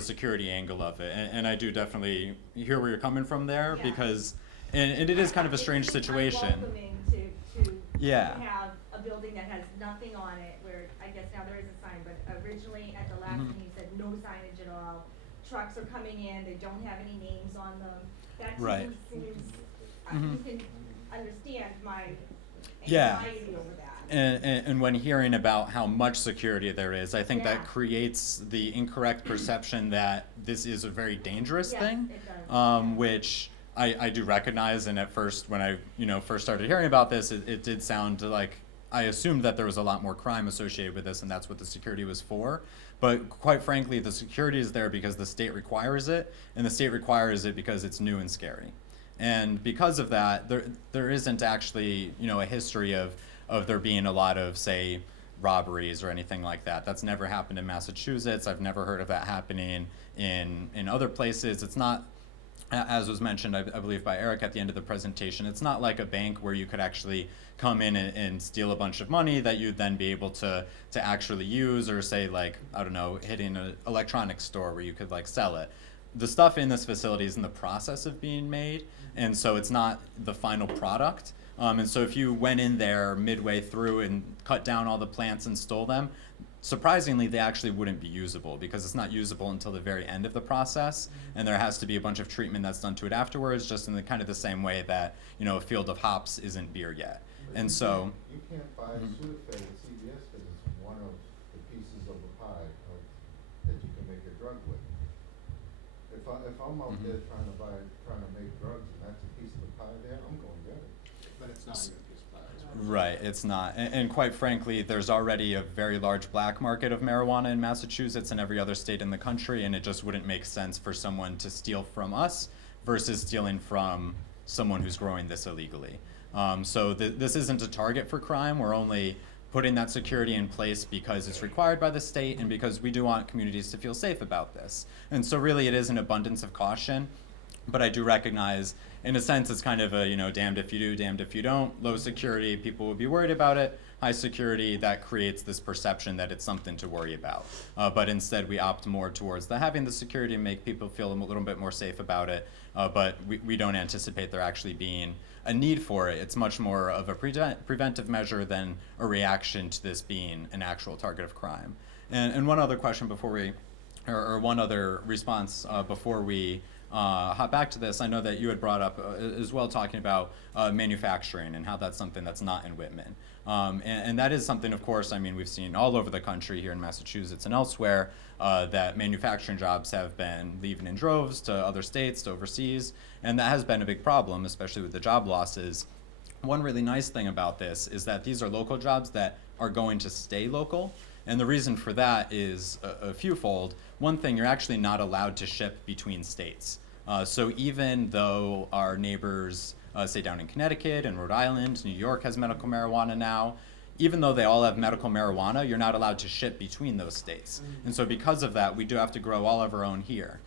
security angle of it, and I do definitely hear where you're coming from there, Yeah. because and it is kind of a strange It's situation. unwelcoming to Yeah. have a building that has nothing on it, where I guess now there is a sign, but originally at the last Mhm. meeting, you said no signage at all. Trucks are coming in, they don't have any names on them. That to Right. me seems, Mhm. you can understand my Yeah. anxiety over that. And when hearing about how much security there is, I think Yeah. that creates the incorrect perception that this is a very dangerous Yes, thing, it does. which I do recognize. And at first, when I first started hearing about this, it did sound like I assumed that there was a lot more crime associated with this, and that's what the security was for. But quite frankly, the security is there because the state requires it, and the state requires it because it's new and scary. And because of that, there isn't actually a history of there being a lot of, say, robberies or anything like that. That's never happened in Massachusetts. I've never heard of that happening in other places. It's not, as was mentioned, I believe, by Eric at the end of the presentation, it's not like a bank where you could actually come in and steal a bunch of money that you'd then be able to actually use, or say, like, I don't know, hitting an electronics store where you could like sell it. The stuff in this facility is in the process of being made, and so it's not the final product. And so if you went in there midway through and cut down all the plants and stole them, surprisingly, they actually wouldn't be usable, because it's not usable until the very end of the process, and there has to be a bunch of treatment that's done to it afterwards, just in the kind of the same way that a field of hops isn't beer yet. And so You can't buy Sudafed at CVS because it's one of the pieces of the pie that you can make a drug with. If I'm out there trying to make drugs and that's a piece of the pie there, I'm going to get it. But it's not even a piece of pie. right, it's not. And quite frankly, there's already a very large black market of marijuana in Massachusetts and every other state in the country, and it just wouldn't make sense for someone to steal from us versus stealing from someone who's growing this illegally. So this isn't a target for crime. We're only putting that security in place because it's required by the state and because we do want communities to feel safe about this. And so really it is an abundance of caution, but I do recognize, in a sense, it's kind of a, damned if you do, damned if you don't. Low security, people would be worried about it. High security, that creates this perception that it's something to worry about. But instead we opt more towards having the security and make people feel a little bit more safe about it. But we don't anticipate there actually being a need for it. It's much more of a preventive measure than a reaction to this being an actual target of crime. And one other question before we, or one other response before we hop back to this. I know that you had brought up as well, talking about manufacturing and how that's something that's not in Whitman. And that is something, of course, we've seen all over the country, here in Massachusetts and elsewhere, that manufacturing jobs have been leaving in droves to other states, to overseas, and that has been a big problem, especially with the job losses. One really nice thing about this is that these are local jobs that are going to stay local, and the reason for that is a fewfold. One thing, you're actually not allowed to ship between states. So even though our neighbors, say down in Connecticut and Rhode Island, New York has medical marijuana now, even though they all have medical marijuana, you're not allowed to ship between those states. And so because of that, we do have to grow all of our own here.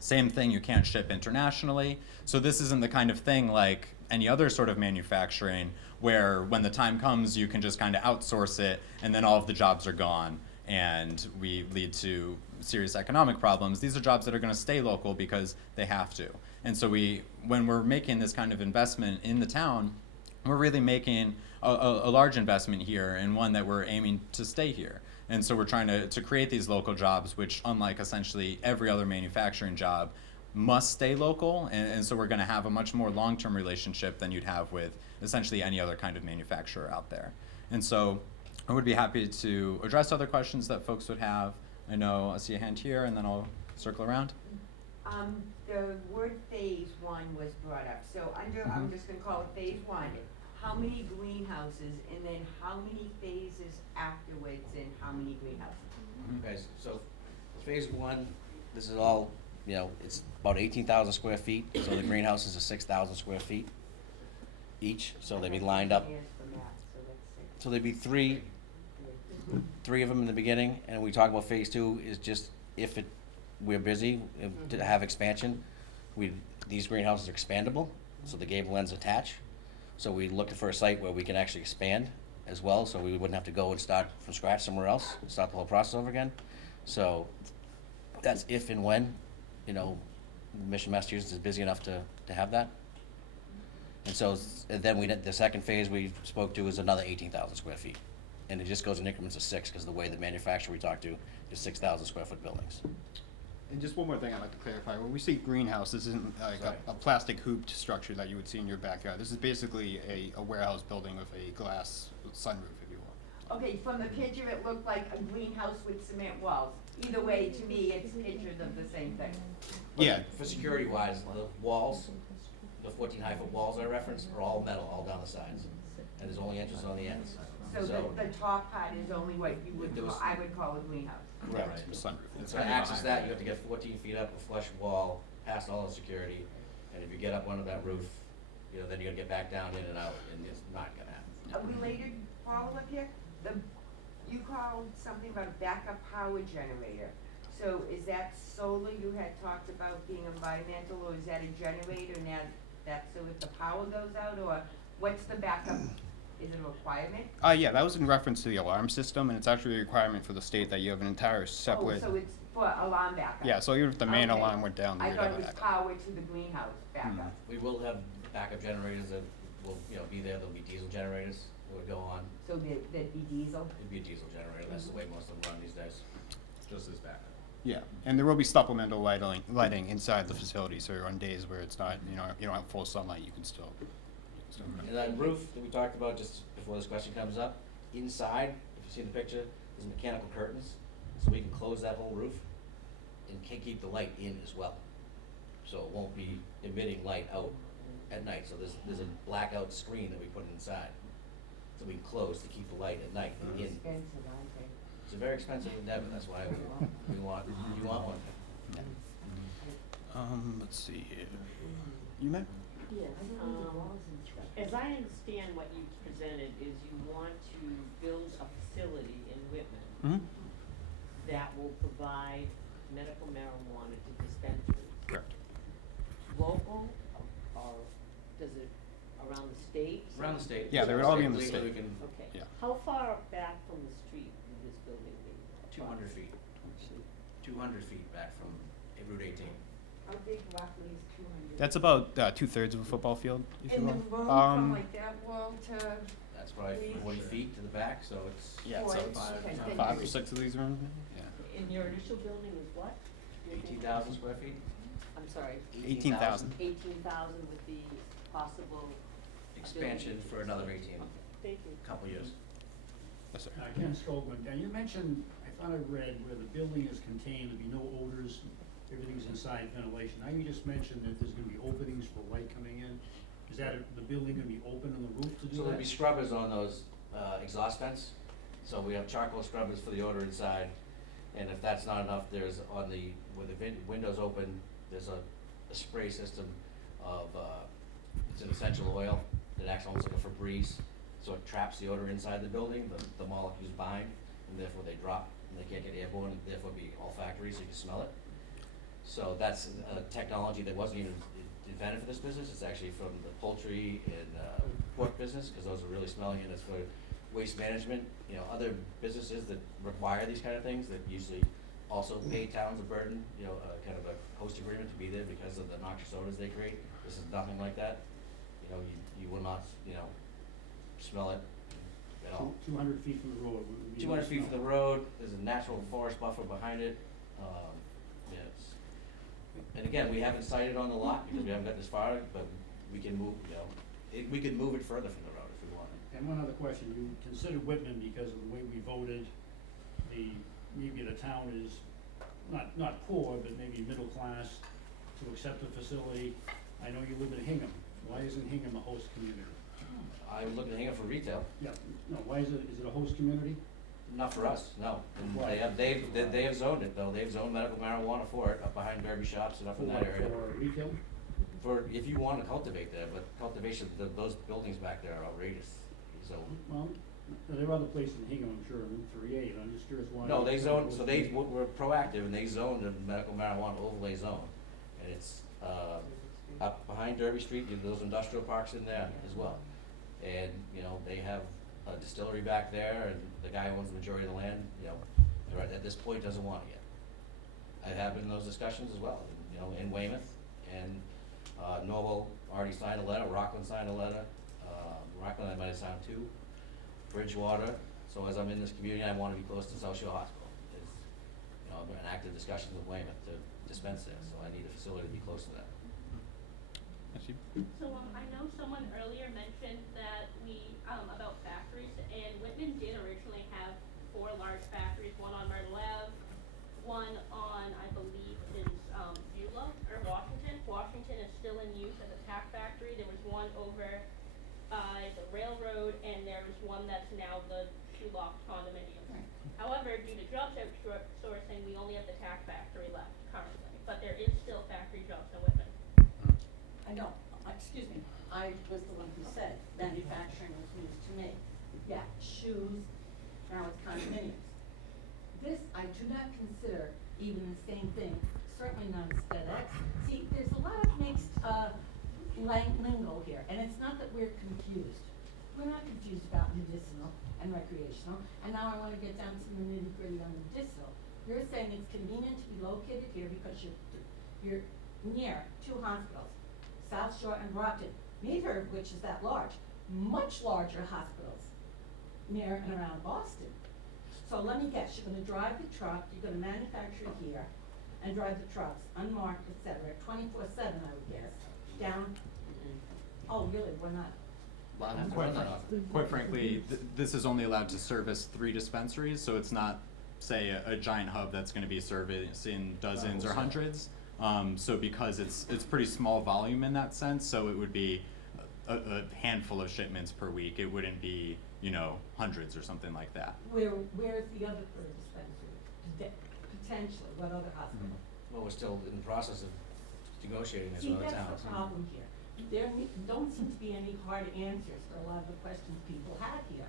Same thing, you can't ship internationally. So this isn't the kind of thing like any other sort of manufacturing where when the time comes, you can just kind of outsource it and then all of the jobs are gone and we lead to serious economic problems. These are jobs that are going to stay local because they have to. And so when we're making this kind of investment in the town, we're really making a large investment here, and one that we're aiming to stay here. And so we're trying to create these local jobs, which, unlike essentially every other manufacturing job, must stay local. And so we're going to have a much more long-term relationship than you'd have with essentially any other kind of manufacturer out there. And so I would be happy to address other questions that folks would have. I know I see a hand here, and then I'll circle around. The word phase one was brought up. So I'm just gonna call it phase one. How many greenhouses, and then how many phases afterwards, and how many greenhouses? Okay, so Phase one, this is all, you know, it's about 18,000 square feet, so the greenhouses are 6,000 square feet each, so they'd be lined up. So there'd be three of them in the beginning, and we talk about phase two is just if we're busy, to have expansion, these greenhouses are expandable, so the gable ends attach. So we're looking for a site where we can actually expand as well, so we wouldn't have to go and start from scratch somewhere else, start the whole process over again. So that's if and when, you know, Mission, Massachusetts is busy enough to have that. And so, and then the second phase we spoke to is another 18,000 square feet. And it just goes in increments of 6, because the way the manufacturer we talked to is 6,000 square foot buildings. And just one more thing I'd like to clarify. When we say greenhouse, this isn't like Sorry. a plastic hooped structure that you would see in your backyard. This is basically a warehouse building with a glass sunroof, if you will. Okay, from the picture, it looked like a greenhouse with cement walls. Either way, to me, it's pictures of the same thing. Yeah. For security wise, the walls, the 14 high foot walls I referenced are all metal, all down the sides. And there's only entrances on the ends. So the top part is only what you would There was- call, I would call a greenhouse. Correct. Right. Sunroof. And so to access that, you have to get 14 feet up, a flush wall, past all the security. And if you get up onto that roof, you know, then you gotta get back down, in and out, and it's not gonna happen. A related follow-up here, you called something about a backup power generator. So is that solar you had talked about being environmental, or is that a generator now, that's so if the power goes out, or what's the backup? Is it a requirement? Yeah, that was in reference to the alarm system, and it's actually a requirement for the state that you have an entire separate. Oh, so it's for alarm backup? Yeah, so even if the main Okay. alarm went down, I you'd thought have it a was backup. power to the greenhouse backup. We will have backup generators that will, you know, be there. There'll be diesel generators that would go on. So there'd be diesel? It'd be a diesel generator. That's the way most of them run these days. Just as backup. Yeah, and there will be supplemental lighting inside the facility, so on days where it's not, you don't have full sunlight, you can still. And that roof that we talked about just before this question comes up, inside, if you see the picture, there's mechanical curtains, so we can close that whole roof and keep the light in as well. So it won't be emitting light out at night. So there's a blackout screen that we put inside, so we can close to keep the light at night in. Expensive, aren't they? It's a very expensive endeavor. That's why you want one. Let's see here. You met? Yes, as I understand what you presented is you want to build a facility in Whitman Mm-hmm. that will provide medical marijuana to dispensaries. Correct. Local, or does it around the state? Around the state. Yeah, they would all be in the Legally, state. we can Okay. Yeah. How far back from the street would this building be? 200 feet. 200 feet back from Route 18. How big roughly is 200? That's about 2/3 of a football field, if you And will. the room from like that wall to, That's probably 40 feet to the back, so it's. Yeah, Four so inches. it's Okay. 5 or 6 of these rooms. Yeah. And your initial building was what? 18,000 square feet? I'm sorry, 18,000. 18,000 with the possible Expansion for another 18, Okay, thank you. couple years. Yes, sir. Ken Skogman, now you mentioned, I thought I read where the building is contained, there'll be no odors, everything's inside ventilation. Now you just mentioned that there's gonna be openings for light coming in. Is that, the building gonna be open on the roof to do that? So there'll be scrubbers on those exhaust vents. So we have charcoal scrubbers for the odor inside. And if that's not enough, there's on the, where the windows open, there's a spray system of, it's an essential oil that acts almost like a Febreze. So it traps the odor inside the building, the molecules bind, and therefore they drop, and they can't get airborne, and therefore be olfactory, so you can smell it. So that's a technology that wasn't even invented for this business. It's actually from the poultry and pork business, because those are really smelly, and it's for waste management. You know, other businesses that require these kind of things that usually also pay towns a burden, you know, kind of a host agreement to be there because of the noxious odors they create. This is nothing like that. You know, you will not, you know, smell it at all. 200 feet from the road would be. 200 feet from the road, there's a natural forest buffer behind it. Yes. And again, we haven't sited on the lot because we haven't got this far, but we can move, you know, we could move it further from the road if we wanted. And one other question, you considered Whitman because of the way we voted, maybe the town is not poor, but maybe middle class to accept the facility. I know you live in Hingham. Why isn't Hingham a host community? I was looking to hang it for retail. Yeah, no, why is it a host community? Not for us, no. And they have zoned it, though. They've zoned medical marijuana for it, up behind Derby shops and up in that area. For retail? For, if you wanna cultivate there, but cultivation, those buildings back there are outrageous, so. Well, there are other places in Hingham, I'm sure, in 3A, and I'm just curious why. No, they zoned, so they were proactive and they zoned a medical marijuana overlay zone. And it's, up behind Derby Street, you have those industrial parks in there as well. And, you know, they have a distillery back there and the guy who owns the majority of the land, you know, right at this point doesn't want it yet. I have been in those discussions as well, you know, in Weymouth, and, Norwell already signed a letter, Rockland signed a letter, Rockland I might have signed two, Bridgewater, so as I'm in this community, I wanna be close to South Shore Hospital. It's, you know, I'm in active discussions with Weymouth to dispense there, so I need a facility to be close to that. So, I know someone earlier mentioned that about factories, and Whitman did originally have 4 large factories, one on Myrtle Ave, one on, I believe it is, Beulah, or Washington. Washington is still in use as a tack factory. There was one over by the railroad, and there was one that's now the Shoelock condominium. However, due to jobs outsourcing, we only have the tack factory left currently, but there is still factory jobs in Whitman. I know, excuse me, I was the one who said manufacturing was news to me. Yeah, shoes, now it's condominiums. This, I do not consider even the same thing, certainly not as FedEx. See, there's a lot of mixed, lingo here, and it's not that we're confused. We're not confused about medicinal and recreational, and now I wanna get down to the nitty-gritty on medicinal. You're saying it's convenient to be located here because you're near 2 hospitals, South Shore and Brockton, neither of which is that large, much larger hospitals near and around Boston. So let me guess, you're gonna drive the truck, you're gonna manufacture here, and drive the trucks, unmarked, et cetera, 24/7, I would guess, down, oh, really, we're not. Quite frankly, this is only allowed to service 3 dispensaries, so it's not, say, a giant hub that's gonna be servicing dozens or hundreds. So because it's pretty small volume in that sense, so it would be a handful of shipments per week. It wouldn't be, you know, hundreds or something like that. Where's the other 3rd dispensary? Potentially, what other hospital? Well, we're still in the process of negotiating this with other See, towns. that's the problem here. There don't seem to be any hard answers for a lot of the questions people have here.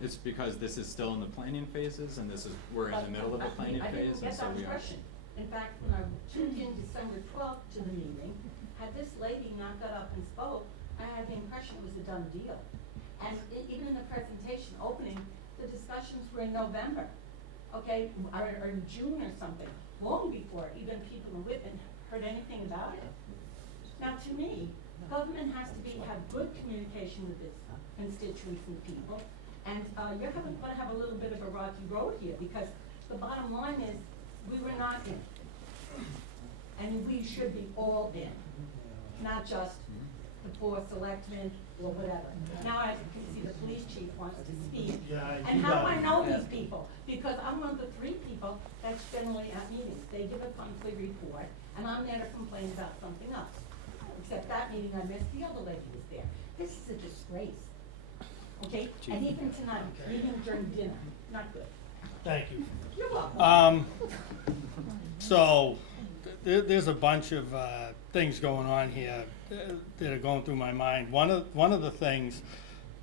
It's because this is still in the planning phases, and we're in the middle of the planning phase, and so we are. I didn't get that impression. In fact, when I tuned in December 12th to the meeting, had this lady not got up and spoke, I had the impression it was a done deal. And even in the presentation opening, the discussions were in November, okay, or in June or something, long before even people in Whitman heard anything about it. Now, to me, government has to have good communication with its constituents and people, and you're gonna have a little bit of a rocky road here, because the bottom line is, we were not in, and we should be all in, not just the 4 selectmen or whatever. Now I can see the police chief wants to speak. And how do I know these people? Because I'm one of the 3 people that's generally at meetings. They give a monthly report, and I'm there to complain about something else. Except that meeting I missed, the other lady was there. This is a disgrace, okay? And even tonight, even during dinner, not good. Thank you. You're welcome. So, there's a bunch of things going on here that are going through my mind. One of the things,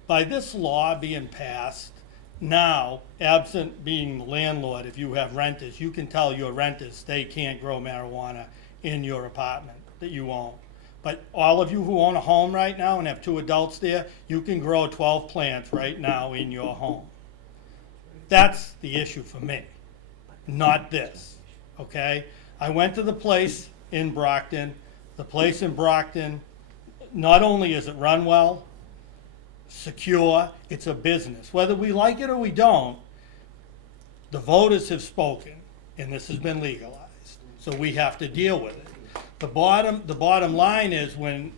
by this law being passed, now, absent being the landlord, if you have renters, you can tell your renters they can't grow marijuana in your apartment that you own. But all of you who own a home right now and have 2 adults there, you can grow 12 plants right now in your home. That's the issue for me, not this, okay? I went to the place in Brockton. The place in Brockton, not only is it run well, secure, it's a business. Whether we like it or we don't, the voters have spoken, and this has been legalized, so we have to deal with it. The bottom line is when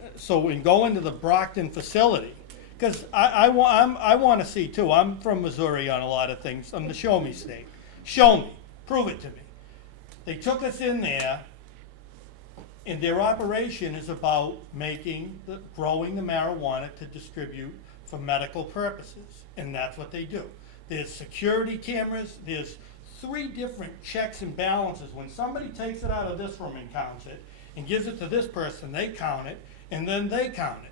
going to the Brockton facility, because I want to see too. I'm from Missouri on a lot of things. I'm the show me state. Show me, prove it to me. They took us in there, and their operation is about growing the marijuana to distribute for medical purposes, and that's what they do. there's security cameras, there's 3 different checks and balances. When somebody takes it out of this room and counts it, and gives it to this person, they count it, and then they count it.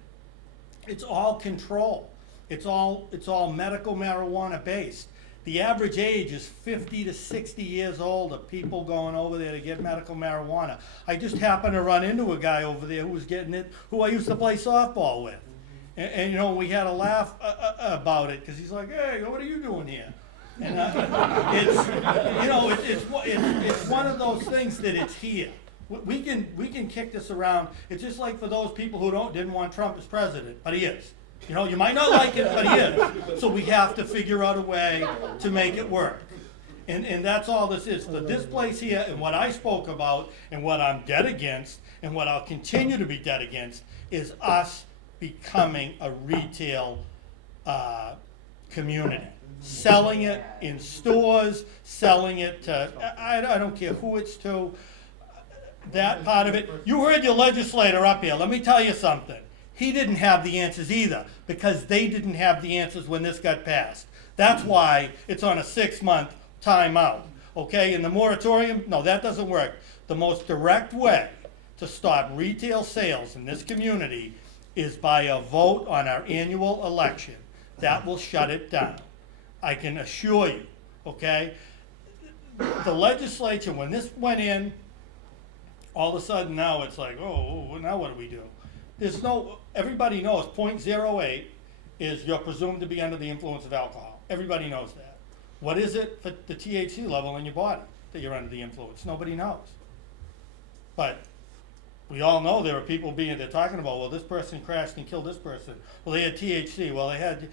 It's all control. It's all medical marijuana based. The average age is 50 to 60 years old of people going over there to get medical marijuana. I just happened to run into a guy over there who was getting it, who I used to play softball with. And you know, we had a laugh about it, because he's like, hey, what are you doing here? And it's, you know, it's one of those things that it's here. We can kick this around. It's just like for those people who didn't want Trump as president, but he is. You know, you might not like it, but he is. So we have to figure out a way to make it work. And that's all this is. But this place here, and what I spoke about, and what I'm dead against, and what I'll continue to be dead against, is us becoming a retail community. Selling it in stores, selling it to, I don't care who it's to, that part of it. You heard your legislator up here. Let me tell you something. He didn't have the answers either, because they didn't have the answers when this got passed. That's why it's on a 6-month timeout. Okay, and the moratorium, no, that doesn't work. The most direct way to stop retail sales in this community is by a vote on our annual election. That will shut it down. I can assure you, okay? The legislature, when this went in, all of a sudden now it's like, oh, now what do we do? There's no, everybody knows 0.08 is you're presumed to be under the influence of alcohol. Everybody knows that. What is it for the THC level in your body that you're under the influence? Nobody knows. But we all know there are people they're talking about, well, this person crashed and killed this person. Well, they had THC. Well, they had,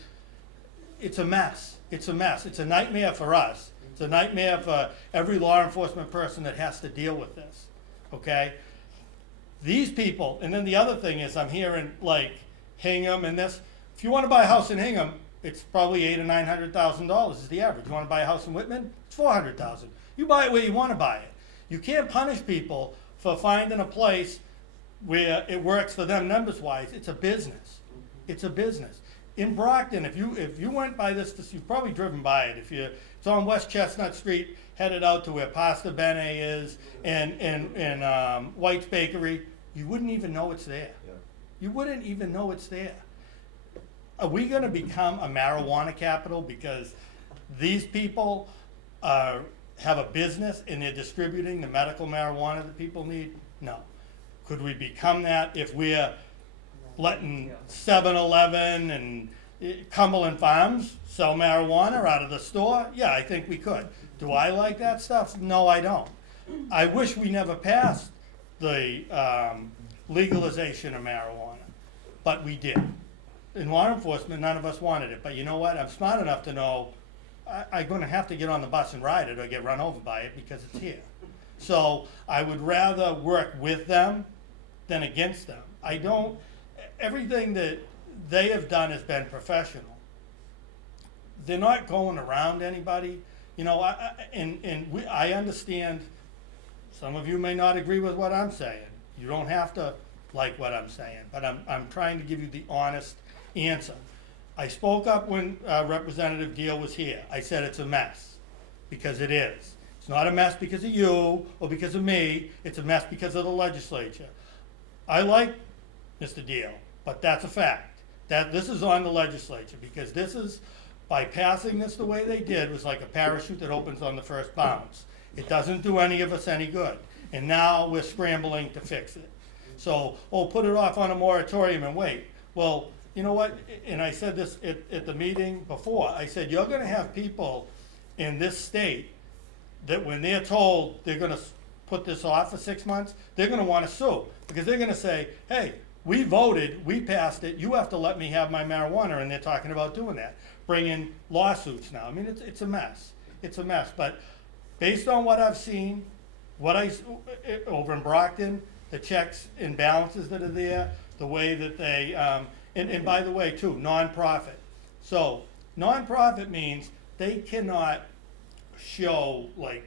it's a mess. It's a mess. It's a nightmare for us. It's a nightmare for every law enforcement person that has to deal with this, okay? These people, and then the other thing is I'm hearing like Hingham and this. If you want to buy a house in Hingham, it's probably $800,000 or $900,000 is the average. You want to buy a house in Whitman, it's $400,000. You buy it where you want to buy it. You can't punish people for finding a place where it works for them numbers-wise. It's a business. It's a business. In Brockton, if you went by this, you've probably driven by it. It's on West Chestnut Street, headed out to where Pasta Bene is and White's Bakery. You wouldn't even know it's there. Yeah. You wouldn't even know it's there. Are we going to become a marijuana capital because these people have a business and they're distributing the medical marijuana that people need? No. Could we become that if we're letting 7-Eleven and Cumberland Farms sell marijuana out of the store? Yeah, I think we could. Do I like that stuff? No, I don't. I wish we never passed the legalization of marijuana, but we did. In law enforcement, none of us wanted it, but you know what? I'm smart enough to know I'm going to have to get on the bus and ride it or get run over by it because it's here. So I would rather work with them than against them. Everything that they have done has been professional. They're not going around anybody. You know, I understand some of you may not agree with what I'm saying. You don't have to like what I'm saying, but I'm trying to give you the honest answer. I spoke up when Representative Deal was here. I said it's a mess, because it is. It's not a mess because of you or because of me. It's a mess because of the legislature. I like Mr. Deal, but that's a fact. That this is on the legislature, because this is, by passing this the way they did, was like a parachute that opens on the first bounce. It doesn't do any of us any good. And now we're scrambling to fix it. So, put it off on a moratorium and wait. Well, you know what? And I said this at the meeting before. I said, you're going to have people in this state that when they're told they're going to put this off for 6 months, they're going to want to sue. Because they're going to say, hey, we voted, we passed it, you have to let me have my marijuana. And they're talking about doing that, bringing lawsuits now. I mean, it's a mess. It's a mess. But based on what I've seen, over in Brockton, the checks and balances that are there, the way that they, and by the way, too, nonprofit. So nonprofit means they cannot show like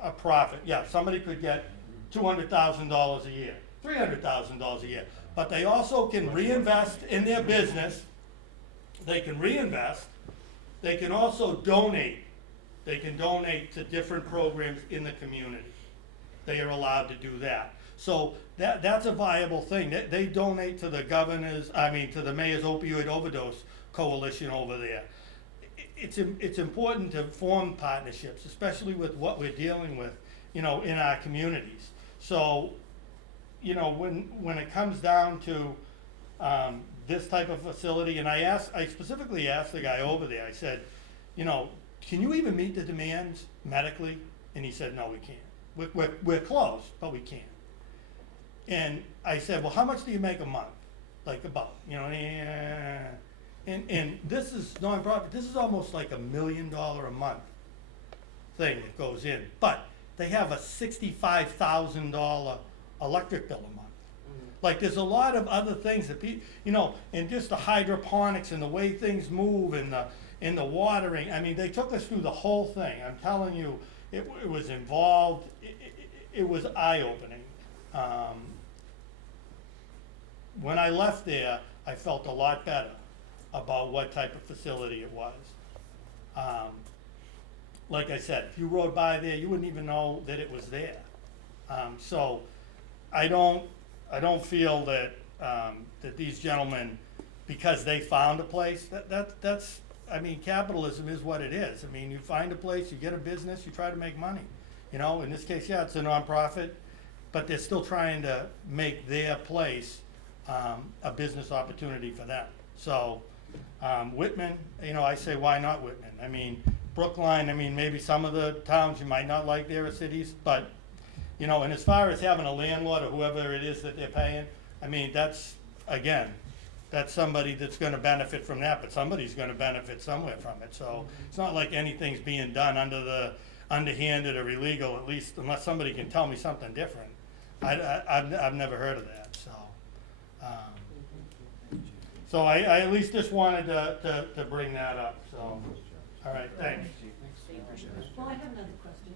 a profit. Yeah, somebody could get $200,000 a year, $300,000 a year, but they also can reinvest in their business. They can reinvest. They can also donate. They can donate to different programs in the community. They are allowed to do that. So that's a viable thing. They donate to the to the Mayor's Opioid Overdose Coalition over there. It's important to form partnerships, especially with what we're dealing with, in our communities. So, when it comes down to this type of facility, and I specifically asked the guy over there, I said, can you even meet the demands medically? And he said, no, we can't. We're close, but we can't. And I said, well, how much do you make a month? Like about, and this is nonprofit. This is almost like $1 million a month thing that goes in. But they have a $65,000 electric bill a month. Like there's a lot of other things that and just the hydroponics and the way things move and the watering. I mean, they took us through the whole thing. I'm telling you, it was involved. It was eye-opening. When I left there, I felt a lot better about what type of facility it was. Like I said, if you rode by there, you wouldn't even know that it was there. So I don't feel that that these gentlemen, because they found a place, that's capitalism is what it is. I mean, you find a place, you get a business, you try to make money. In this case, yeah, it's a nonprofit, but they're still trying to make their place a business opportunity for them. So Whitman, I say, why not Whitman? I mean, Brookline, maybe some of the towns you might not like there are cities, but, and as far as having a landlord or whoever it is that they're paying, that's somebody that's gonna benefit from that, but somebody's gonna benefit somewhere from it. So it's not like anything's being done underhanded or illegal, at least unless somebody can tell me something different. I've never heard of that, so. So I at least just wanted to bring that up, so. All right, thanks. Well, I have another question.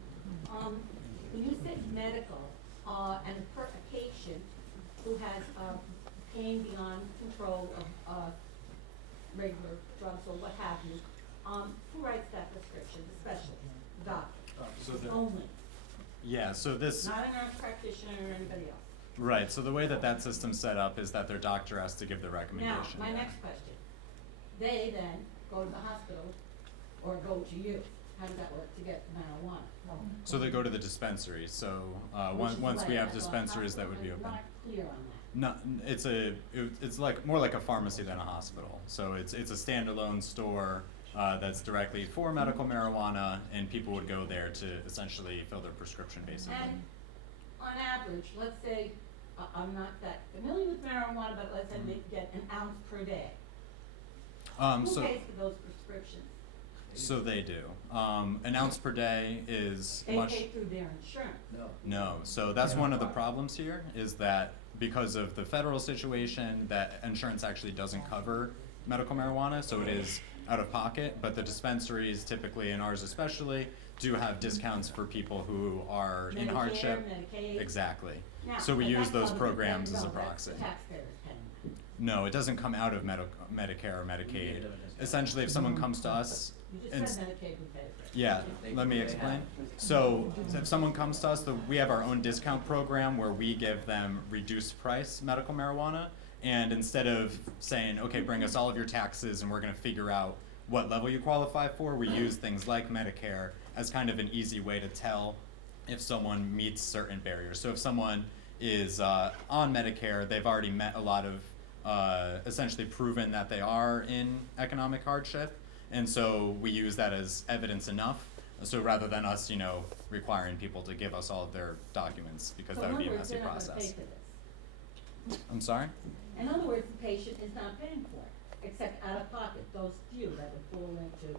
When you said medical, and a patient who has pain beyond control of regular drugs or what have you, who writes that prescription? The specialist, the doctor, only? Yeah, so this. Not a nurse practitioner or anybody else? Right, so the way that system's set up is that their doctor has to give the recommendation. Now, my next question. They then go to the hospital or go to you. How does that work to get marijuana? So they go to the dispensary. So once we have dispensaries that would be open. I'm not clear on that. It's like more like a pharmacy than a hospital. So it's a standalone store that's directly for medical marijuana, and people would go there to essentially fill their prescription, basically. And on average, let's say, I'm not that familiar with marijuana, but let's say they get an ounce per day. Who pays for those prescriptions? So they do. An ounce per day is They much. pay through their insurance. No, so that's one of the problems here, is that because of the federal situation, that insurance actually doesn't cover medical marijuana, so it is out of pocket, but the dispensaries typically, and ours especially, do have discounts for people who are in Medicare, hardship. Medicaid. Exactly. Now, So we but use that's those public, programs as a no, that's proxy. the taxpayers paying that. No, it doesn't come out of Medicare or Medicaid. Essentially, if someone comes to us, You and just said Medicaid would pay for it. yeah, let me explain. So if someone comes to us, we have our own discount program where we give them reduced price medical marijuana. And instead of saying, okay, bring us all of your taxes and we're gonna figure out what level you qualify for, we use things like Medicare as kind of an easy way to tell if someone meets certain barriers. So if someone is on Medicare, they've already met a lot of, essentially proven that they are in economic hardship. And so we use that as evidence enough. So rather than us, requiring people to give us all of their documents, because that would be a messy process. So in other words, they're not gonna pay for this? I'm sorry? In other words, the patient is not paying for it, except out of pocket, those few that would fall into.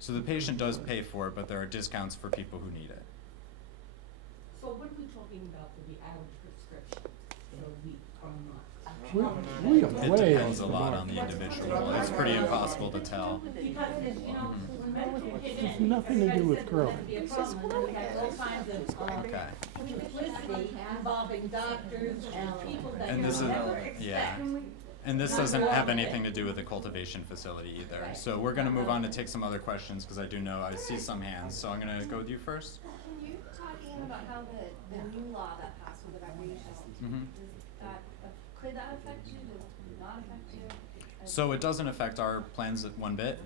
So the patient does pay for it, but there are discounts for people who need it. So what are we talking about for the average prescription in a week or a month? We are way It depends a off the lot mark. on the individual. It's pretty impossible to tell. Because, when Medicare came in, It's nothing to do with everybody said growth. there was gonna be a problem, and then we had all kinds of, Okay. publicity involving doctors and people that And you this is, never yeah. expect And this Not doesn't all have of it. anything to do with the cultivation facility either. Right. So we're gonna move on to take some other questions, because I do know, I see some hands, so I'm gonna go with you first. Can you talk again about how the new law that passed with the recreational, Mhm. could that affect you, does it not affect you? So it doesn't affect our plans one bit.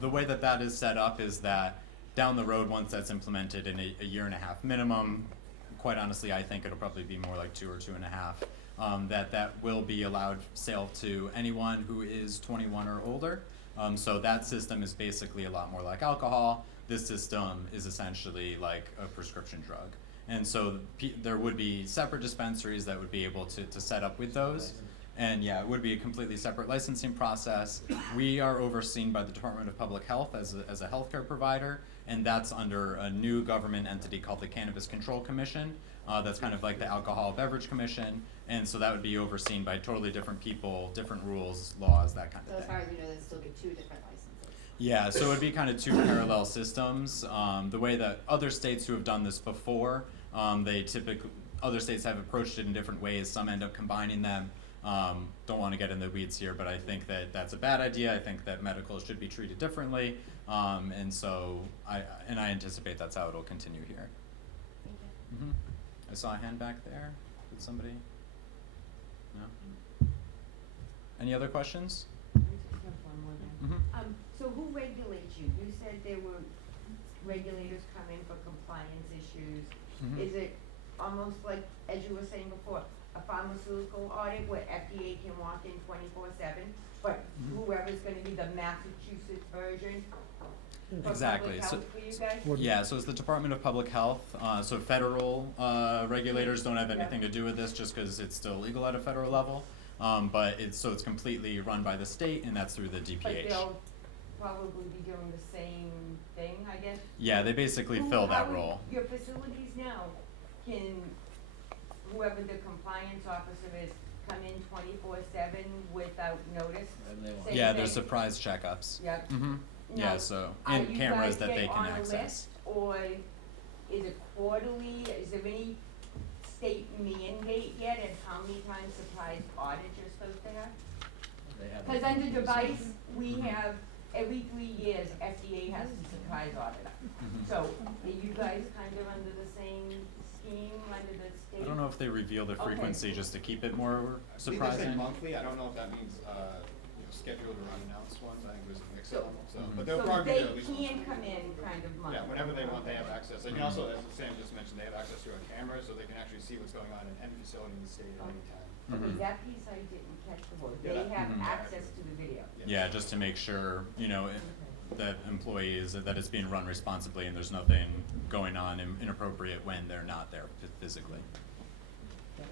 The way that that is set up is that down the road, once that's implemented in a year and a half minimum, quite honestly, I think it'll probably be more like 2 or 2.5, that will be allowed sale to anyone who is 21 or older. So that system is basically a lot more like alcohol. This system is essentially like a prescription drug. And so there would be separate dispensaries that would be able to set up with those. And yeah, it would be a completely separate licensing process. We are overseen by the Department of Public Health as a healthcare provider, and that's under a new government entity called the Cannabis Control Commission. That's kind of like the Alcohol Beverage Commission, and so that would be overseen by totally different people, different rules, laws, that kind of So thing. as far as you know, they still get 2 different licenses? Yeah, so it'd be kind of 2 parallel systems. The way that other states who have done this before, other states have approached it in different ways. Some end up combining them. Don't want to get in the weeds here, but I think that that's a bad idea. I think that medical should be treated differently, and so I anticipate that's how it'll continue here. Thank you. I saw a hand back there. Did somebody? No? Any other questions? I just have one more then. Mhm. So who regulates you? You said there were regulators come in for compliance issues. Mhm. Is it almost like, as you were saying before, a pharmaceutical audit where FDA can walk in 24/7, but whoever's gonna be the Massachusetts version for Exactly. public So- health for you guys? Yeah, so it's the Department of Public Health. So federal regulators don't have anything to do with this, just because it's still legal at a federal level. But it's completely run by the state, and that's through the But DPH. they'll probably be doing the same thing, I guess? Yeah, they basically Who- fill how that would- role. Your facilities now, can whoever the compliance officer is come in 24/7 without notice? Say Yeah, they- there's surprise checkups. Yep. Yeah, Now, so are and you cameras guys that they get can on a access. list, or is it quarterly? Is there any state mandate yet at how many times surprise audits you're supposed to have? Cause under device, we have, every 3 years, FDA has to surprise audit us. So, are you guys kind of under the same scheme, under the state? I don't know if they reveal the Okay. frequency just to keep it more I think they say surprising. monthly. I don't know if that means, scheduled or unannounced ones. I think it was a mix of them. So, Mhm. but they'll So probably they do at least once a can year. come in kind of monthly? Yeah, whenever they want, they have access. They can also, as Sam just mentioned, they have access to a camera, so they can actually see what's going on in any facility in the state at any time. Okay, Mhm. that piece I didn't catch the word. Yeah, They that- have Mhm. access to the video. Yeah, just to make sure, that employees, that it's being run responsibly and there's nothing going on inappropriate when they're not there physically. Can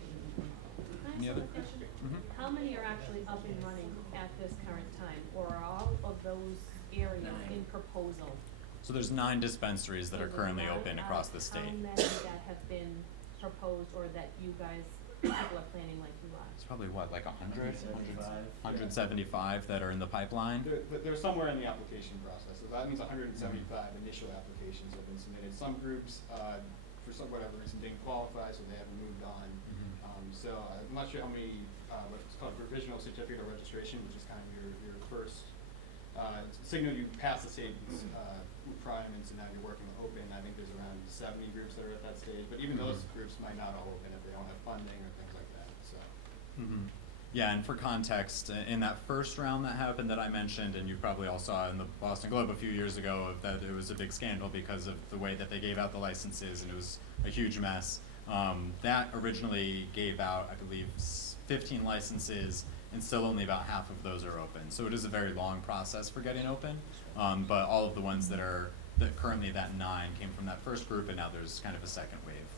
I Any ask other a question? Mhm. How many are actually up and running at this current time, or are all of those areas in proposal? So there's 9 dispensaries that are So currently nine open out across of the state. How many that have been proposed, or that you guys, people are planning like you are? It's probably what, like 100? 175 that are in the pipeline? They're somewhere in the application process, so that means 175 initial applications have been submitted. Some groups, for whatever reason, didn't qualify, so they haven't moved on. So I'm not sure how many, what's called provisional certificate of registration, which is kind of your first signal you pass the state requirements, and now you're working with open. I think there's around 70 groups that are at that stage, but even those groups might not all open if they don't have funding or things like that, so. Yeah, and for context, in that first round that happened that I mentioned, and you probably all saw in the Boston Globe a few years ago, that it was a big scandal because of the way that they gave out the licenses, and it was a huge mess. That originally gave out, I believe, 15 licenses, and still only about half of those are open. So it is a very long process for getting open, but all of the ones that currently that 9 came from that first group, and now there's kind of a second wave.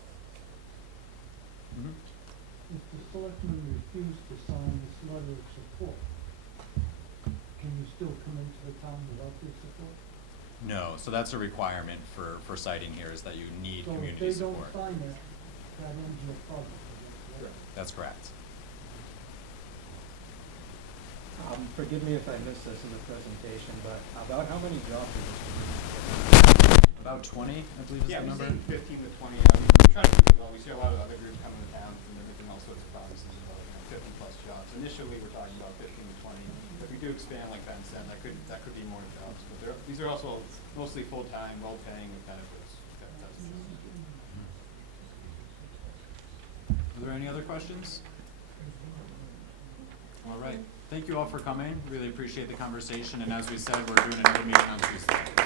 If the selectmen refuse to sign this letter of support, can you still come into the town without this support? No, so that's a requirement for citing here, is that you need So if community they support. don't sign it, that ends your problem, I guess, right? That's correct. Forgive me if I missed this in the presentation, but about how many jobs are this? About 20, I believe is Yeah, the we number. see 15 to 20. We try to keep it low. We see a lot of other groups coming to town and everything, all sorts of promises about 50+ jobs. And initially we're talking about 15 to 20. If we do expand, like Ben said, that could be more jobs. But these are also mostly full-time, well-paying with benefits. That type of stuff. Are there any other questions? All right. Thank you all for coming. Really appreciate the conversation. And as we said, we're doing another meeting on Tuesday.